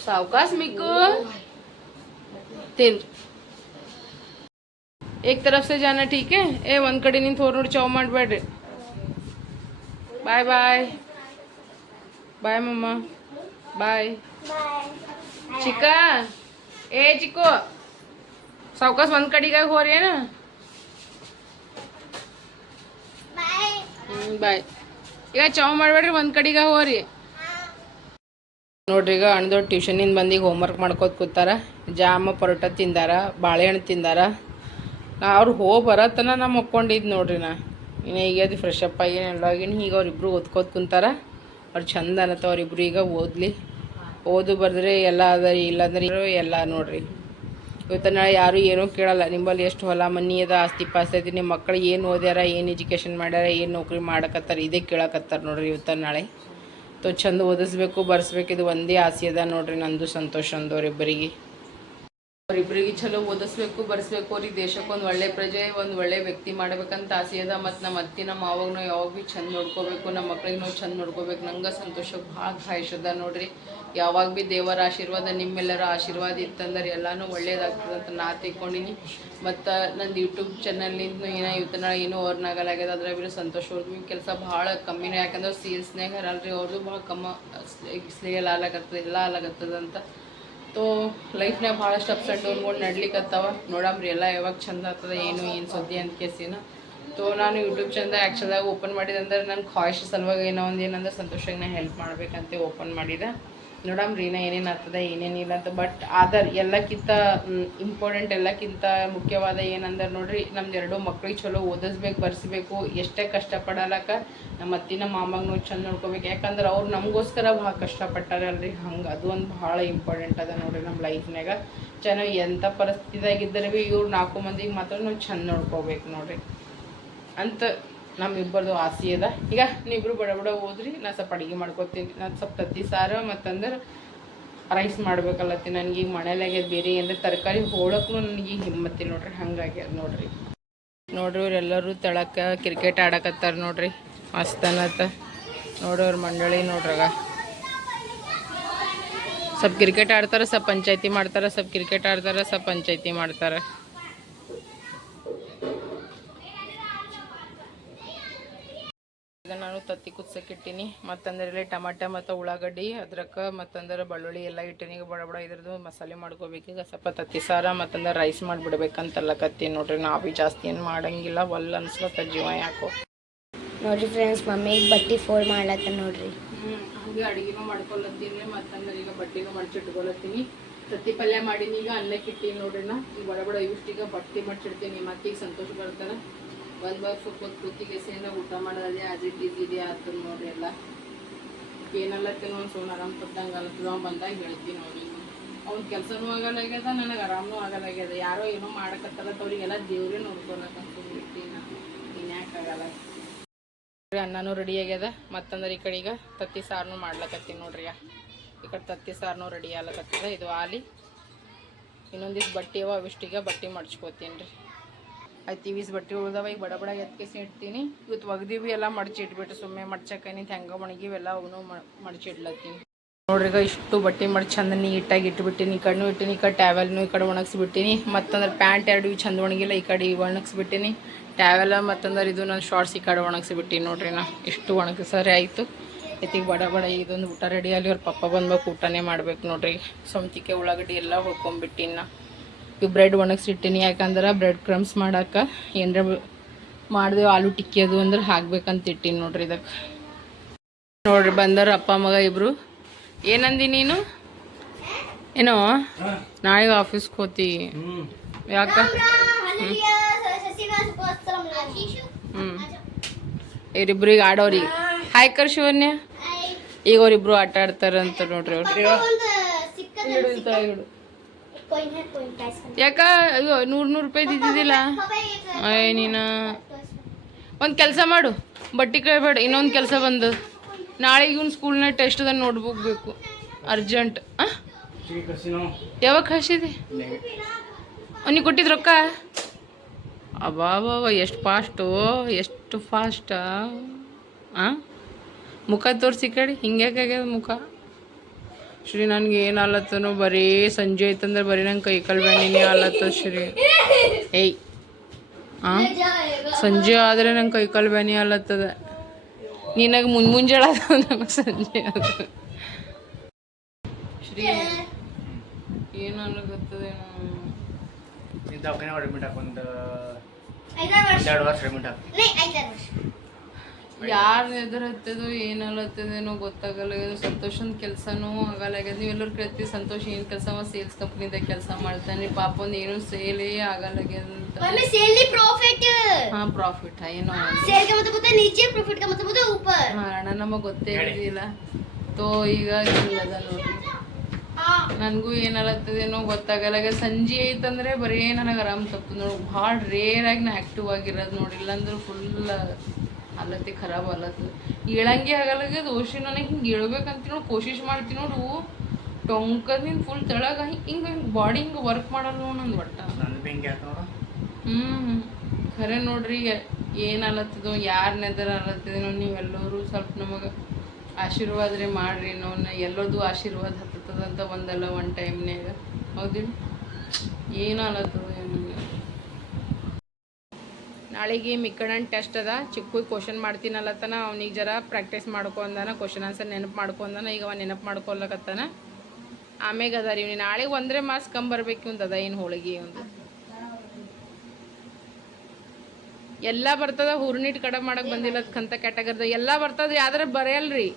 सावकाश मिक्कू तीन एक तरफ से जाना ठीक है ए ಒಂದ್ ಕಡೆ ನಿಂತು ಹೋರ್ ನೋಡಿ ಚಾವ್ ಮಾಡಬೇಡ್ರಿ ಬಾಯ್ ಬಾಯ್ ಬಾಯ್ ಮಮ್ಮ ಬಾಯ್ ಚಿಕ್ಕ ಏ, ಚಿಕ್ಕು. ಸಾವ್ಕಾಸ್ ಒಂದ್ ಕಡೆಗೆ ಹೋರಿ ಏನು? ಹ್ಞೂ ಬಾಯ್. ಈಗ ಚಾವ್ ಮಾಡಬೇಡ್ರಿ, ಒಂದ್ ಕಡೆಗೆ ಹೋರಿ. ನೋಡ್ರಿ, ಈಗ ಅಣ್ಣದೊಡ್ಡ ಟ್ಯೂಷನಿಂದ ಬಂದು ಈಗ ಹೋಮ್ವರ್ಕ್ ಮಾಡ್ಕೋತ ಕೂತಾರ. ಜಾಮ, ಪರೋಟ ತಿಂದಾರ, ಬಾಳೆಹಣ್ಣು ತಿಂದಾರ. ಅವ್ರು ಹೋಗಿ ಬರತ್ತನ ನಾ ಮಕ್ಕೊಂಡಿದ್ದು ನೋಡ್ರಿ ನಾ. ಇನ್ನು ಈಗ ಅದು ಫ್ರೆಶ್ ಅಪ್ ಆಗಿ ಎಲ್ಲ ಆಗಿನ. ಈಗ ಅವ್ರಿಬ್ರು ಓದ್ಕೋತ ಕುಂತಾರ. ಅವ್ರು ಚಂದ ಅನ್ನತ್ತ ಅವ್ರಿಬ್ರು ಈಗ ಓದ್ಲಿ. ಓದು ಬರೆದ್ರೆ ಎಲ್ಲ ಅದ ರೀ ಇಲ್ಲಾಂದ್ರೆ ಎಲ್ಲ ನೋಡ್ರಿ. ಇವತ್ತ ನಾಳೆ ಯಾರು ಏನೂ ಕೇಳಲ್ಲ, ನಿಂಬಲ್ಲಿ ಎಷ್ಟು ಹೊಲ ಮನಿ ಅದ, ಆಸ್ತಿ ಪಾಸ್ತಿ ಐತಿ, ನಿಮ್ಮ ಮಕ್ಕಳು ಏನು ಓದ್ಯಾರ, ಏನು ಎಜುಕೇಷನ್ ಮಾಡ್ಯಾರ, ಏನು ನೌಕರಿ ಮಾಡಕತ್ತಾರ, ಇದೇ ಕೇಳಕತ್ತಾರ ನೋಡ್ರಿ ಇವತ್ತ ನಾಳೆ. ತೊ ಚಂದ ಓದಿಸ್ಬೇಕು, ಬರ್ಸ್ಬೇಕು, ಇದು ಒಂದೇ ಆಸೆ ಅದ ನೋಡ್ರಿ, ನಂದು ಸಂತೋಷ ಅಂದವ್ರಿಬ್ಬರಿಗೆ. ಅವ್ರಿಬ್ರಿಗೆ ಚಲೋ ಓದಿಸ್ಬೇಕು, ಬರ್ಸ್ಬೇಕು. ಅವ್ರಿಗೆ ದೇಶಕ್ಕೊಂದು ಒಳ್ಳೆ ಪ್ರಜೆ, ಒಂದು ಒಳ್ಳೆ ವ್ಯಕ್ತಿ ಮಾಡ್ಬೇಕಂತ ಆಸೆ ಅದ. ಮತ್ತು ನಮ್ಮ ಅತ್ತಿ ನಮ್ಮ ಮಾವಾಗನು ಯಾವಾಗ ಭೀ ಚಂದ ನೋಡ್ಕೋಬೇಕು ನಮ್ಮ ಮಕ್ಳಿಗೆ ನಾವು ಚಂದ ನೋಡ್ಕೋಬೇಕು. ನಂಗೆ ಸಂತೋಷಕ್ಕೆ ಭಾಳ ಖಾಯಿಸದ ನೋಡ್ರಿ. ಯಾವಾಗ ಭೀ ದೇವರ ಆಶೀರ್ವಾದ ನಿಮ್ಮೆಲ್ಲರ ಆಶೀರ್ವಾದ ಇತ್ತಂದ್ರೆ ಎಲ್ಲನೂ ಒಳ್ಳೇದಾಗ್ತದೆ ಅಂತ ನಾ ತಿಳ್ಕೊಂಡಿನಿ. ಮತ್ತು ನಂದು ಯೂಟ್ಯೂಬ್ ಚಾನಲ್ನಿಂದ ಏನೋ ಇವತ್ತನ ಏನೂ ಅವ್ರನ್ನಾಗಲಾಗ್ಯದ ಆಗಲಾಗ್ಯದ ಅದ್ರ ಬಿ ಸಂತೋಷ ಅವ್ರದ್ದು ಕೆಲಸ ಭಾಳ ಕಮ್ಮಿನೇ. ಯಾಕಂದ್ರೆ ಸೇಲ್ಸ್ನಾಗ ಅಲ್ರಿ ಅವ್ರದ್ದು ಭಾಳ ಕಮ್ಮ ಎಲ್ಲ ಆಲಾಗತ್ತದ ಎಲ್ಲ ಆಲಾಗತ್ತದ ಅಂತ ತೋ ಲೈಫ್ನಾಗ ಭಾಳಷ್ಟು ಅಪ್ಸ್ ಆ್ಯಂಡ್ ಡೌನ್ಗಳು ನಡ್ಲಿಕ್ಕತ್ತಾವ ನೋಡಮ್ರಿ, ಎಲ್ಲ ಯಾವಾಗ ಚಂದ ಆಗ್ತದ, ಏನು ಏನು ಸುದ್ದಿ ಅಂತ ಕೇಸಿನ. ತೋ, ನಾನು ಯೂಟ್ಯೂಬ್ ಚಂದ ಆ್ಯಕ್ಚುಲಾಗಿ ಓಪನ್ ಮಾಡಿದಂದ್ರೆ ನನ್ನ ಖಾಯಿಷ್ ಸಲುವಾಗಿ ಏನೋ ಒಂದು ಏನಂದ್ರೆ ಸಂತೋಷಕ್ಕೆ ಹೆಲ್ಪ್ ಮಾಡ್ಬೇಕಂತ ಓಪನ್ ಮಾಡಿದೆ. ನೋಡಮ್ರಿ ನಾ ಏನೇನು ಆಗ್ತದೆ ಏನೇನಿಲ್ಲ ಅಂತ. ಬಟ್ ಆದರ್ ಎಲ್ಲಕ್ಕಿಂತ ಇಂಪಾರ್ಟೆಂಟ್ ಎಲ್ಲಕ್ಕಿಂತ ಮುಖ್ಯವಾದ ಏನಂದ್ರೆ ನೋಡ್ರಿ, ನಮ್ದು ಎರಡು ಮಕ್ಳಿಗೆ ಚಲೋ ಓದಿಸ್ಬೇಕು, ಬರೆಸ್ಬೇಕು. ಎಷ್ಟೇ ಕಷ್ಟಪಡಲಕ್ಕ ನಮ್ಮ ಅತ್ತಿನ ಮಾಮಾಗ ನಾವು ಚಂದ ನೋಡ್ಕೋಬೇಕು. ಯಾಕಂದ್ರೆ ಅವ್ರು ನಮಗೋಸ್ಕರ ಭಾಳ ಕಷ್ಟಪಟ್ಟಾರಲ್ರಿ ಹಂಗೆ ಅದು ಒಂದು ಭಾಳ ಇಂಪಾರ್ಟೆಂಟ್ ಅದ ನೋಡ್ರಿ ನಮ್ಮ ಲೈಫ್ನಾಗ ಚೆನ್ನಾಗಿ ಎಂಥ ಪರಿಸ್ಥಿತಿದಾಗಿದ್ದರೆ ಭೀ ಇವ್ರು ನಾಲ್ಕು ಮಂದಿಗೆ ಮಾತ್ರ ನಾವು ಚಂದ ನೋಡ್ಕೋಬೇಕು ನೋಡ್ರಿ. ಅಂತ ನಮ್ಮಿಬ್ಬರದು ಆಸೆ ಅದ. ಈಗ ನೀವಿಬ್ರು ಬಡ ಬಡ ಹೋದ್ರಿ ನಾ ಸ್ವಲ್ಪ ಅಡುಗೆ ಮಾಡ್ಕೊತೀನಿ. ನಾನು ಸ್ವಲ್ಪ ತತ್ತಿ ಸಾರು ಮತ್ತಂದ್ರೆ ರೈಸ್ ಮಾಡ್ಬೇಕಲ್ಲತ್ತಿ ನನಗೆ. ಈಗ ಮನೇಲಾಗ್ಯದ ಬೇರೆ ಏನಾರ ತರಕಾರಿ ಹೋಳಕ್ಕೂ ನನಗೆ ಹಿಮ್ಮತ್ತಿ ನೋಡ್ರಿ, ಹಂಗಾಗ್ಯದ ನೋಡ್ರಿ. ನೋಡ್ರಿ ಇವರೆಲ್ಲರೂ ತೆಳಕ್ಕೆ ಕ್ರಿಕೆಟ್ ಆಡಕತ್ತಾರ ನೋಡ್ರಿ. ಮಸ್ತನತ್ತ ನೋಡ್ರಿ ಅವ್ರ ಮಂಡಳಿ ನೋಡ್ರಾಗ ಸ್ವಲ್ಪ ಕ್ರಿಕೆಟ್ ಆಡ್ತಾರ, ಸ್ವಲ್ಪ ಪಂಚಾಯತಿ ಮಾಡ್ತಾರ, ಸ್ವಲ್ಪ ಕ್ರಿಕೆಟ್ ಆಡ್ತಾರ, ಸ್ವಲ್ಪ ಪಂಚಾಯತಿ ಮಾಡ್ತಾರ. ಈಗ ನಾನು ತತ್ತಿ ಕುದ್ಸಕ್ಕೆ ಇಟ್ಟೀನಿ ಮತ್ತಂದ್ರೆ ಇಲ್ಲಿ ಟಮಾಟ ಮತ್ತು ಉಳ್ಳಾಗಡ್ಡಿ ಅದ್ರಕ್ಕ ಮತ್ತಂದ್ರೆ ಬೆಳ್ಳುಳ್ಳಿ ಎಲ್ಲ ಇಟ್ಟೀನಿ. ಈಗ ಬಡ ಬಡ ಇದ್ರದ್ದು ಮಸಾಲೆ ಮಾಡ್ಕೋಬೇಕು. ಈಗ ಸ್ವಲ್ಪ ತತ್ತಿ ಸಾರ ಮತ್ತಂದ್ರೆ ರೈಸ್ ಮಾಡಿಬಿಡ್ಬೇಕಂತಲ್ಲ ಕತ್ತಿ ನೋಡ್ರಿ. ನಾವು ಭೀ ಜಾಸ್ತಿ ಏನು ಮಾಡಂಗಿಲ್ಲ. ಒಲ್ಲ ಅನ್ಸ್ಲತ್ತ ಜೀವ ಯಾಕೋ. ನೋಡ್ರಿ ಫ್ರೆಂಡ್ಸ್ ಮಮ್ಮಿ ಬಟ್ಟೆ ಫೋಲ್ಡ್ ಮಾಡ್ಲತ್ತ ನೋಡ್ರಿ. ಹಂಗೆ ಅಡುಗೆನೂ ಮಾಡ್ಕೊಳತ್ತೀನಿ ಮತ್ತಂದ್ರೆ ಈಗ ಬಟ್ಟೆನೂ ಮಡ್ಚಿಟ್ಕೊಳತ್ತೀನಿ ತತ್ತಿ ಪಲ್ಯ ಮಾಡೀನಿ. ಈಗ ಅನ್ನಕ್ಕೆ ಇಟ್ಟೀನಿ ನೋಡ್ರಿ ನಾ ಈಗ ಬಡ ಬಡ ಇಷ್ಟೀಗ ಬಟ್ಟೆ ಮಡ್ಚಿಡ್ತೀನಿ. ಮತ್ತೀಗ ಸಂತೋಷ ಬರ್ತಾರ ಒಂದು ವರ್ಷ ಕೂತ್ ಕೂತಿಗೆ ಸೇನ ಊಟ ಮಾಡೋದೇ ಅಜಿಟ್ ಈಸಿ ಆಗ್ತದೆ ನೋಡ್ರಿ ಎಲ್ಲ. ಏನೆಲ್ಲ ಒಂದು ಸೋನ್ ಆರಾಮ್ ಕೊಟ್ಟಂಗೆ ಬಂದಾಗ ಹೇಳ್ತೀನಿ ನೋಡಿ ಅವ್ನ ಕೆಲಸನೂ ಆಗಲಾಗ್ಯದ ನನಗೆ ಆರಾಮೂ ಆಗಲಾಗ್ಯದ ಯಾರೋ ಏನೋ ಮಾಡಕತ್ತಲ್ಲ ಅವ್ರಿಗೆಲ್ಲ ದೇವ್ರೇ ನೋಡ್ಕೊಳಕಂತ ನಾನು. ಇನ್ಯಾಕಾಗಲ್ಲ ಆಗಲ್ಲ. ಅನ್ನನೂ ರೆಡಿ ಆಗ್ಯದ. ಮತ್ತಂದ್ರೆ ಈ ಕಡೆ ತತ್ತಿ ಸಾರನು ಮಾಡ್ಲಕತ್ತೀನಿ ನೋಡ್ರಿ. ಈ ಕಡೆ ತತ್ತಿ ಸಾರನು ರೆಡಿ ಆಗ್ಲಕತ್ತದ. ಇದು ಆಲಿ. ಇನ್ನೊಂದಿಷ್ಟು ಬಟ್ಟೆ ಅವ, ಅವಿಷ್ಟೀಗ ಬಟ್ಟೆ ಮಡ್ಚ್ಕೋತೀನಿ ರೀ ಆಯ್ತು ಇವಿಸ್ ಬಟ್ಟೆ ಉಳ್ದವ, ಈಗ ಬಡ ಬಡ ಎತ್ಕೇಸಿ ಇಡ್ತೀನಿ. ಇವತ್ತು ಒಗ್ದಿವಿ ಎಲ್ಲ ಮಡಚಿ ಇಟ್ಬಿಟ್ಟು ಸುಮ್ಮನೆ ಮಡ್ಚಕ್ಕನಿಂತ ಹೆಂಗ ಒಣಗಿವೆಲ್ಲ ಅವನು ಮಡ್ಚಿ ಇಡ್ಲತ್ತೀನಿ ನೋಡ್ರಿ ಈಗ ಇಷ್ಟು ಬಟ್ಟೆ ಮಾಡಿ ಚಂದ ನೀಟಾಗಿ ಇಟ್ಬಿಟ್ಟಿನಿ. ಈ ಕಡೆನೂ ಇಟ್ಟಿನಿ, ಈ ಕಡೆ ಟ್ಯಾವೆಲ್ನು ಈ ಕಡೆ ಒಣಗಿಸ್ಬಿಟ್ಟಿನಿ. ಮತ್ತಂದ್ರೆ ಪ್ಯಾಂಟ್ ಎರಡು ಇವು ಚಂದ ಒಣಗಿಲ್ಲ, ಈ ಕಡೆ ಒಣಗಿಸ್ಬಿಟ್ಟಿನಿ. ಟ್ಯಾವೆಲ ಮತ್ತಂದ್ರೆ ಇದು ನಾನು ಶಾರ್ಟ್ಸ್ ಈ ಕಡೆ ಒಣಗಿಸ್ಬಿಟ್ಟಿನಿ ನೋಡ್ರಿ ನಾ. ಇಷ್ಟು ಒಣಗಿಸರೆ ಆಯಿತು. ಇತ್ತಿಗೆ ಬಡ ಬಡ ಇದೊಂದು ಊಟ ರೆಡಿ ಆಗಲಿ ಅವ್ರ ಪಪ್ಪ ಬಂದ್ಬೇಕು ಊಟನೇ ಮಾಡ್ಬೇಕು ನೋಡ್ರಿ. ಸೌಂತಿಗೆ ಉಳ್ಳಾಗಡ್ಡಿ ಎಲ್ಲ ಹುಡ್ಕೊಂಬಿಟ್ಟಿನಿ ಇವು ಬ್ರೆಡ್ ಒಣಗಿಸಿಟ್ಟಿನಿ. ಯಾಕಂದ್ರೆ ಬ್ರೆಡ್ ಕ್ರಮ್ಸ್ ಮಾಡೋಕೆ ಏನರ ಮಾಡಿದೆವು ಆಲೂ ಟಿಕ್ಕಿ ಅದು ಅಂದ್ರೆ ಹಾಕ್ಬೇಕಂತ ಇಟ್ಟಿನಿ ನೋಡ್ರಿ ಇದಕ್ಕೆ ನೋಡ್ರಿ ಬಂದಾರ ಅಪ್ಪ ಮಗ ಇಬ್ರು. ಏನಂದಿ ನೀನು? ಏನೋ ನಾಳೆ ಆಫೀಸ್ಗೆ ಹೋತಿ. ಯಾಕ? ಹ್ಞೂ ಇವರಿಬ್ರಿಗೆ ಆಡೋರಿ ಹಾಯ್ ಕರ್ ಶಿವನ್ಯ ಈಗ ಅವ್ರಿಬ್ರು ಆಟ ಆಡ್ತಾರಂತ ನೋಡ್ರಿ ಅವ್ರು. ಯಾಕ? ಅಯ್ಯೋ ನೂರು ನೂರು ರೂಪಾಯಿ ಇದ್ದಿದ್ದಿಲ್ಲ? ಅಯ್ಯ ನೀನು. ಒಂದು ಕೆಲಸ ಮಾಡು. ಬಟ್ಟೆ ಕೇಳಬೇಡ ಇನ್ನೊಂದು ಕೆಲಸ ಬಂದು. ನಾಳೆ ಇವ್ನ ಸ್ಕೂಲ್ನ ಟೆಸ್ಟ್ ಅದ ನೋಟ್ಬುಕ್ ಬೇಕು. ಅರ್ಜೆಂಟ್ ಯಾವಾಗ ಹಸಿದೆ ಅವ್ನಿಗೆ ಕೊಟ್ಟಿದ್ದು ರೊಕ್ಕ? ಅಬಾಬಾಬ ಎಷ್ಟು ಫಾಸ್ಟು ಎಷ್ಟು ಫಾಸ್ಟಾ ಹಾಂ ಮುಖ ತೋರಿಸಿ ಕಡೆ ಹಿಂಗ್ಯಾಕಾಗ್ಯದ ಮುಖ? ಶ್ರೀ ನನಗೆ ಏನು ಆಲತ್ತನೋ ಬರೀ ಸಂಜೆ ಐತಂದ್ರೆ ಬರೀ ನಂಗೆ ಕೈ ಕಾಲು ಬ್ಯಾನಿನೇ ಆಲತ್ತ ಶ್ರೀ. ಏಯ್ ಹಾಂ ಸಂಜೆ ಆದರೆ ನಂಗೆ ಕೈ ಕಾಲು ಬ್ಯಾನಿ ಆಲತ್ತದ. ನಿನಗೆ ಮುನ್ ಮುಂಜಾಳ ನನಗೆ ಸಂಜೆ ಆದ. ಶ್ರೀ ಏನು ಅನ್ನಕತ್ತದೇನೋ ದವಾಖಾನೆ ಅಡ್ಮಿಟ್ ಹಾಕೊಂಡು ಎರಡು ವರ್ಷ. ಅಡ್ಮಿಟ್ ಹಾಕಿ. ಯಾರು ಎದುರತ್ತದೋ ಏನಲ್ಲತ್ತದೇನೋ ಗೊತ್ತಾಗಲ್ಲ ಇದು ಸಂತೋಷನ ಕೆಲಸನೂ ಆಗಲ್ಲಾಗ್ಯದ ನೀವೆಲ್ಲರೂ ಕೇಳ್ತೀವಿ ಸಂತೋಷ ಏನು ಕೆಲಸ ಸೇಲ್ಸ್ ಕಂಪ್ನಿದಾಗ ಕೆಲಸ ಮಾಡ್ತಾನೆ ಪಾಪ ಒಂದು ಏನು ಸೇಲೇ ಆಗಲ್ಲಾಗ್ಯದ ಅಂತ मम्मी सेल नहीं प्रॉफिट ಹಾಂ ಪ್ರಾಫಿಟ್ ಏನೋ ಒಂದು सेल का मतलब होता है नीचे प्रॉफिट का मतलब होता है ऊपर ಹಾಂ ಅಣ್ಣ ನಮಗೆ ಗೊತ್ತೇ ಇರಲಿಲ್ಲ ತೋ ಈಗ ಹಿಂಗದ ನೋಡ್ರಿ ನನಗೂ ಏನಲ್ಲತ್ತದೇನೋ ಗೊತ್ತಾಗಲ್ಲ ಸಂಜೆ ಐತಂದ್ರೆ ಬರೀ ನನಗೆ ಆರಾಮ್ ತಪ್ಪು ನೋಡು ಭಾಳ ರೇರಾಗಿ ನಾ ಆ್ಯಕ್ಟಿವ್ ಆಗಿರೋದು ನೋಡಿ ಇಲ್ಲಾಂದ್ರೆ ಫುಲ್ ಅಲ್ಲತ್ತಿ ಖರಾಬ್ ಅಲ್ಲತ್ತದ ಇಳಂಗೆ ಆಗಲ್ಲ ದೋಷಿ ನನಗೆ ಹಿಂಗೆ ಇಳ್ಬೇಕಂತ ನೋಡಿ ಕೋಶಿಶ್ ಮಾಡ್ತೀನಿ ನೋಡು. ಟೊಂಕದಿಂದ ಫುಲ್ ತೆಳಗ ಹಿಂಗೆ ಹಿಂಗೆ ಬಾಡಿ ಹಿಂಗೆ ವರ್ಕ್ ಮಾಡಲ್ಲ ನಂದು ಒಟ್ಟ. ನೋಡು. ಹ್ಞೂ ಖರೆ ನೋಡ್ರಿ ಏನು ಅಲತ್ತದೋ ಯಾರು ನೆದರ ಅಲತ್ತಿದನೋ ನೀವೆಲ್ಲರೂ ಸ್ವಲ್ಪ ನಮಗೆ ಆಶೀರ್ವಾದ ರೀ ಮಾಡ್ರಿ ನೋನ ಎಲ್ಲರದು ಆಶೀರ್ವಾದ ಹತ್ತದಂತ ಒಂದಲ್ಲ ಒನ್ ಟೈಮ್ನ್ಯಾಗ ಹೌದಿಲ್ಲ ಏನು ಅಲತ್ತದ ಏನಿಲ್ಲ ನಾಳೆಗೆ ಮಿಕ್ಕಣನ್ ಟೆಸ್ಟ್ ಅದ. ಚಿಕ್ಕ ಕ್ವಶನ್ ಮಾಡ್ತೀನಲ್ಲತ್ತನ ಅವ್ನಿಗೆ ಜರ ಪ್ರಾಕ್ಟೀಸ್ ಮಾಡ್ಕೊಂಡಾನ ಕ್ವಶನ್ ಆನ್ಸರ್ ನೆನಪು ಮಾಡ್ಕೊಂಡಾನ ಈಗ ಅವ ನೆನಪು ಮಾಡ್ಕೊಲ್ಲಕತ್ತಾನ ಆಮೇಗ ಅದ ರೀ ನಾಳೆಗೆ ಒಂದ್ರೆ ಮಾರ್ಕ್ಸ್ ಕಮ್ಮಿ ಬರ್ಬೇಕು ಅಂತ ಅದ ಏನು ಹೋಳಿಗೆ ಒಂದು ಎಲ್ಲ ಬರ್ತದ, ಹುರ್ನಿಟ್ ಕಡಬ್ ಮಾಡಕ್ ಬಂದಿಲ್ಲ ಕಂತ ಕ್ಯಾಟಗರ್ದ ಎಲ್ಲ ಬರ್ತದ ಯಾವ್ದಾರ ಬರೆಯಲ್ರಿ.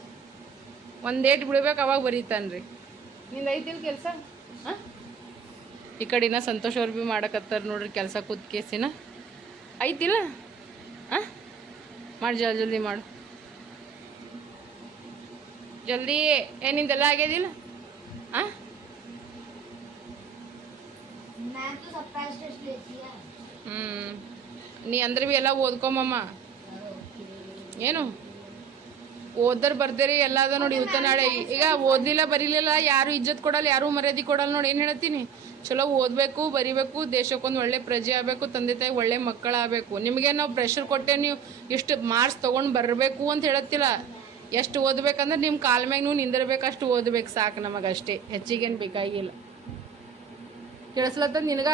ಒಂದ್ ಡೇಟ್ ಬಿಡ್ಬೇಕು, ಅವಾಗ ಬರೀತಾನ್ರಿ ನಿಂದ ಐತಿಲ್ ಕೆಲಸ? ಈ ಕಡೆನ ಸಂತೋಷ್ ಅವ್ರು ಭೀ ಮಾಡಕತ್ತಾರ ನೋಡ್ರಿ ಕೆಲಸ ಕೂತ್ ಕೇಸಿನ. ಐತಿಲ್ಲ? ಹಾಂ ಮಾಡಿ ಜಲ್ ಜಲ್ದಿ ಮಾಡು. ಜಲ್ದಿ ಏನಿಂದೆಲ್ಲ ಆಗ್ಯದಿಲ್ಲ? ಹಾಂ ಹ್ಞೂ ನೀ ಅಂದ್ರೆ ಭೀ ಎಲ್ಲ ಓದ್ಕೊಂಬಮ್ಮ. ಏನು? ಓದರ್ ಬರ್ದೇರಿ ಎಲ್ಲಾದ ನೋಡಿ ಇವತ್ತ ನಾಳೆ. ಈಗ ಓದಲಿಲ್ಲ ಬರೀಲಿಲ್ಲ ಯಾರು ಇಜ್ಜತ್ ಕೊಡಲ್ಲ ಯಾರು ಮರ್ಯಾದೆ ಕೊಡಲ್ಲ ನೋಡಿ ಏನು ಹೇಳ್ತೀನಿ. ಚಲೋ ಓದಬೇಕು ಬರಿಬೇಕು ದೇಶಕ್ಕೊಂದು ಒಳ್ಳೆ ಪ್ರಜೆ ಆಗಬೇಕು ತಂದೆ ತಾಯಿ ಒಳ್ಳೆ ಮಕ್ಕಳಾಗಬೇಕು. ನಿಮಗೆ ನಾವು ಪ್ರೆಷರ್ ಕೊಟ್ಟೆ ನೀವು ಎಷ್ಟು ಮಾರ್ಕ್ಸ್ ತೊಗೊಂಡು ಬರಬೇಕು ಅಂತ ಹೇಳತ್ತಿಲ್ಲ. ಎಷ್ಟು ಓದ್ಬೇಕಂದ್ರೆ ನಿಮ್ಮ ಕಾಲ ಮ್ಯಾಗ ನೀವು ನಿಂದಿರ್ಬೇಕು ಅಷ್ಟು ಓದ್ಬೇಕು. ಸಾಕು ನಮಗೆ ಅಷ್ಟೇ ಹೆಚ್ಚಿಗೇನು ಬೇಕಾಗಿಲ್ಲ. ಕೇಳಿಸ್ಲತ್ತ ನಿನಗ?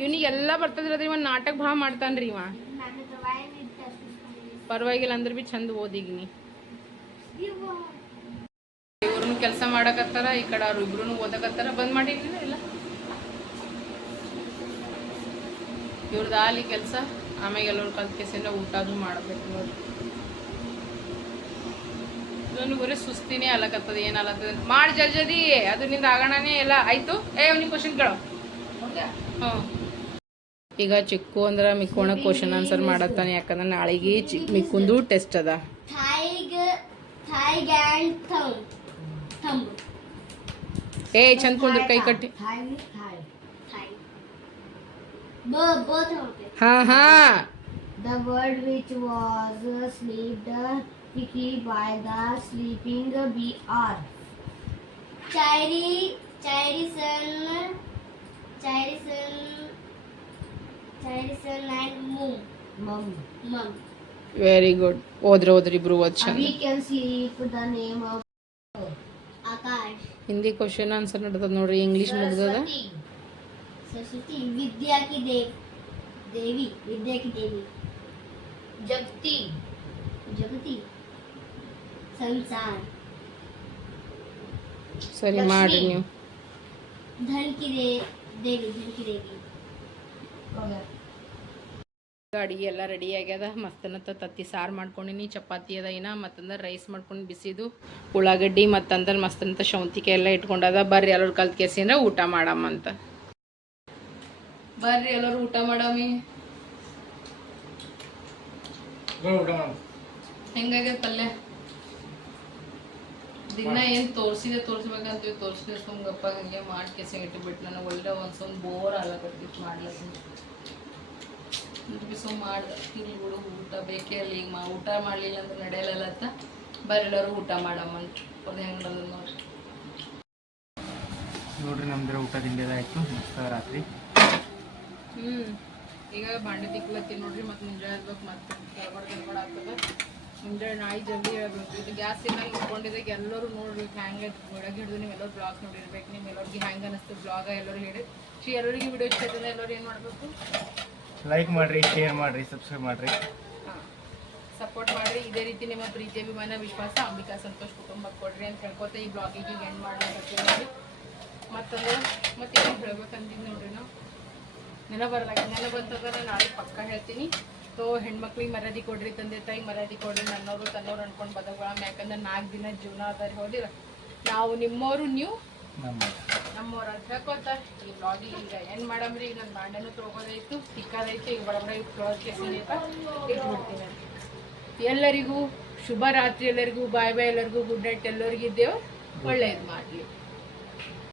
ಇವನಿಗೆಲ್ಲ ಬರ್ತದ್ರಿ ಇವನ್ ನಾಟಕ ಭಾಳ ಮಾಡ್ತಾನ್ರಿ ಇವ. ಪರವಾಗಿಲ್ಲ ಅಂದ್ರೆ ಭೀ ಚಂದ ಓದಿಗ್ನಿ. ಇವ್ರನ್ನ ಕೆಲಸ ಮಾಡಕತ್ತಾರ ಈ ಕಡೆ ಅವ್ರು ಇಬ್ರು ಓದಕತ್ತಾರ ಬಂದ್ ಮಾಡಿಲ್ಲ ಇಲ್ಲ ಇವ್ರದ್ದು ಆಲಿ ಕೆಲಸ ಆಮೇಲೆ ಎಲ್ಲರು ಕಲ್ತ ಕೆಸಿಂದ ಊಟ ಅದು ಮಾಡಬೇಕು ನೋಡಿ ಇವನಿಗೆ ಬರೀ ಸುಸ್ತಿನೇ ಅಲಕತ್ತದ ಏನು ಅಲತ್ತದ ಮಾಡಿ ಜಲ್ ಜಲ್ದಿ ಅದು ನಿಂದ ಆಗೋಣನೇ ಎಲ್ಲ ಆಯ್ತು? ಏ ಅವ್ನಿಗೆ ಕ್ವಶನ್ ಕೇಳೋ? ಹ್ಞೂ ಈಗ ಚಿಕ್ಕು ಅಂದ್ರೆ ಮಿಕ್ಕು ಕ್ವಷನ್ ಆನ್ಸರ್ ಮಾಡತ್ತಾನೆ ಯಾಕಂದ್ರೆ ನಾಳೆಗೆ ಚಿಕ್ಕ ಮಿಕ್ಕುಂದು ಟೆಸ್ಟ್ ಅದ. ಥಾಯ್ಗೆ ಥಾಯ್ಗ್ ಆ್ಯಂಡ್ ತಮ್ ಏ ಚಂದ ಕೊಂಡ ಕೈ ಕಟ್ಟಿ. ಹಾಂ ಹಾಂ. The bird which was sleep picky by the sleeping bear. Cherry cherries all cherries L Very good. Odra Odri Bruvachan. We can see the name of Akash. Hindi question answer ನಡೆದ ನೋಡ್ರಿ ಇಂಗ್ಲಿಷ್ ಮುಗ್ದದ ಸರಸ್ವತಿ ವಿದ್ಯಾ ಕಿ ದೇವ್ ದೇವಿ ವಿದ್ಯಾ ಕಿ ದೇವಿ ಜಗತಿ ಜಗತಿ ಸಂಸಾರ ಸರಿ ಮಾಡಿ ನೀವು ಧನ್ ಕಿ ದೇವಿ ಧನ್ ಕಿ ದೇವಿ ಅಡಿಗೆ ಎಲ್ಲ ರೆಡಿ ಆಗ್ಯದ. ಮಸ್ತನತ್ತ ತತ್ತಿ ಸಾರು ಮಾಡ್ಕೊಂಡಿನಿ. ಚಪಾತಿ ಅದ ಇನ್ನ. ಮತ್ತಂದ್ರೆ ರೈಸ್ ಮಾಡ್ಕೊಂಡು ಬಿಸಿದು ಉಳ್ಳಾಗಡ್ಡಿ ಮತ್ತಂದ್ರೆ ಮಸ್ತನಂತ ಶೌಂತಿಕೆ ಎಲ್ಲ ಇಟ್ಕೊಂಡದ. ಬರ್ರಿ ಎಲ್ಲರೂ ಕಲ್ತ್ ಕೆಸಿಂದ್ರ ಊಟ ಮಾಡಮ್ಮ ಅಂತ. ಬರ್ರಿ ಎಲ್ಲರೂ ಊಟ ಮಾಡಮ್ಮಿ ಹೆಂಗಾಗ್ಯದ ಪಲ್ಯ? ದಿನ ಏನು ತೋರ್ಸಿದೆ ತೋರ್ಸ್ಬೇಕಂತೀವಿ ತೋರಿಸಿದೆ ಸುಮ್ಗಪ್ಪ ಹಂಗೆ ಮಾಡಿ ಇಟ್ಬಿಟ್ಟು ನನಗೆ ಒಳ್ಳೆ ಒಂದ್ಸೊಂದು ಬೋರ್ ಆಗ್ಲಕತ್ತಿತ್ತು ಮಾಡ್ಲತ್ತೀನಿ ಬಿ ಸುಮ್ ಮಾಡ್ದೆ ಬಿಡು ಊಟ ಬೇಕೇ ಅಲ್ಲಿ ಈಗ ಮಾ ಊಟ ಮಾಡಲಿಲ್ಲ ಅಂದ್ರೆ ನಡೆಯಲ್ಲ ಅಂತ ಬರೆಲ್ಲರೂ ಊಟ ಮಾಡಮ್ಮ ಅಂತ ಅವ್ರದ್ದು ಹೆಂಗೆ ಬಂದದ ನೋಡ್ರಿ. ನೋಡ್ರಿ ನಮ್ದ್ರ ಊಟ ತಿಂಡಿದ ಆಯ್ತು. ಮಸ್ತ್ ರಾತ್ರಿ ಹ್ಞೂ ಈಗ ಬಾಂಡೆ ತಿಕ್ಲತ್ತೀನಿ ನೋಡ್ರಿ ಮತ್ತು ಮುಂಜಾನೆ ಹೇಳ್ಬೇಕು ಮತ್ತೆ ಗಡ್ಬಡ ಗಡ್ಬಡ ಆಗ್ತದೆ. ಮುಂಜಾನೆ ನಾಯಿ ಜಲ್ದಿ ಹೇಳ್ಬೇಕು. ಇದು ಗ್ಯಾಸ್ ಇಲ್ಲ ಇಟ್ಕೊಂಡಿದ್ದಾಗ ಎಲ್ಲರೂ ನೋಡ್ರಿ ಹ್ಯಾಂಗೆ ಒಳಗೆ ಹಿಡಿದು ನೀವು ಎಲ್ಲರೂ ಬ್ಲಾಗ್ ನೋಡಿರ್ಬೇಕು. ನಿಮ್ಮ ಎಲ್ಲರಿಗೆ ಹ್ಯಾಂಗೆ ಅನ್ನಿಸ್ತು ಬ್ಲಾಗ ಎಲ್ಲರೂ ಹೇಳಿ ಶ್ರೀ ಎಲ್ಲರಿಗೆ ವಿಡಿಯೋ ಇಷ್ಟ ಎಲ್ಲರೂ ಏನು ಮಾಡಬೇಕು? ಲೈಕ್ ಮಾಡ್ರಿ ಶೇರ್ ಮಾಡ್ರಿ ಸಬ್ಸ್ಕ್ರೈಬ್ ಮಾಡ್ರಿ. ಸಪೋರ್ಟ್ ಮಾಡಿರಿ. ಇದೇ ರೀತಿ ನಿಮ್ಮ ಪ್ರೀತಿ ಅಭಿಮಾನ ವಿಶ್ವಾಸ ಅಂಬಿಕಾ ಸಂತೋಷ್ ಕುಟುಂಬಕ್ಕೆ ಕೊಡ್ರಿ ಅಂತ ಹೇಳ್ಕೊತ ಈ ಬ್ಲಾಗಿಗೆ ಎಂಡ್ ಮಾಡ್ಲಿಕ್ಕೆ ಮತ್ತೊಂದು ಮತ್ತೆ ಏನು ಹೇಳ್ಬೇಕಂದಿದ್ದು ನೋಡ್ರಿ ನಾವು? ನೆನ ಬರಲ್ಲ ನೆನ ಬಂತಂದ್ರೆ ನಾಳೆ ಪಕ್ಕ ಹೇಳ್ತೀನಿ. ಸೊ ಹೆಣ್ಮಕ್ಳಿಗೆ ಮರ್ಯಾದೆ ಕೊಡ್ರಿ ತಂದೆ ತಾಯಿ ಮರ್ಯಾದೆ ಕೊಡ್ರಿ ನನ್ನವರು ತನ್ನವ್ರು ಅನ್ಕೊಂಡು ಬದಗಳ ಯಾಕಂದ್ರೆ ನಾಲ್ಕು ದಿನ ಜೀವನ ಆದ್ರೆ ಹೋದಿರ ನಾವು ನಿಮ್ಮವರು ನೀವು? ನಮ್ಮವ್ರ ಅಂತ ಹೇಳ್ಕೊತ ಈ ಬ್ಲಾಗಿ ಈಗ ಏನು ಮಾಡಮ್ರಿ ಈಗ ನನ್ನ ಬಾಂಡೆನೂ ತೊಳ್ಕೋದೈತು ತಿಕ್ಕೋದೈತು ಈಗ ಬಡಬಡ ಕೇಸಿನ ಇಟ್ಬಿಡ್ತೀನಿ ಎಲ್ಲರಿಗೂ ಶುಭ ರಾತ್ರಿ, ಎಲ್ಲರಿಗೂ ಬಾಯ್ ಬಾಯ್, ಎಲ್ಲರಿಗೂ ಗುಡ್ ನೈಟ್, ಎಲ್ಲರಿಗೂ ಇದ್ದೇವೆ ಒಳ್ಳೆಯದು ಮಾಡಲಿ.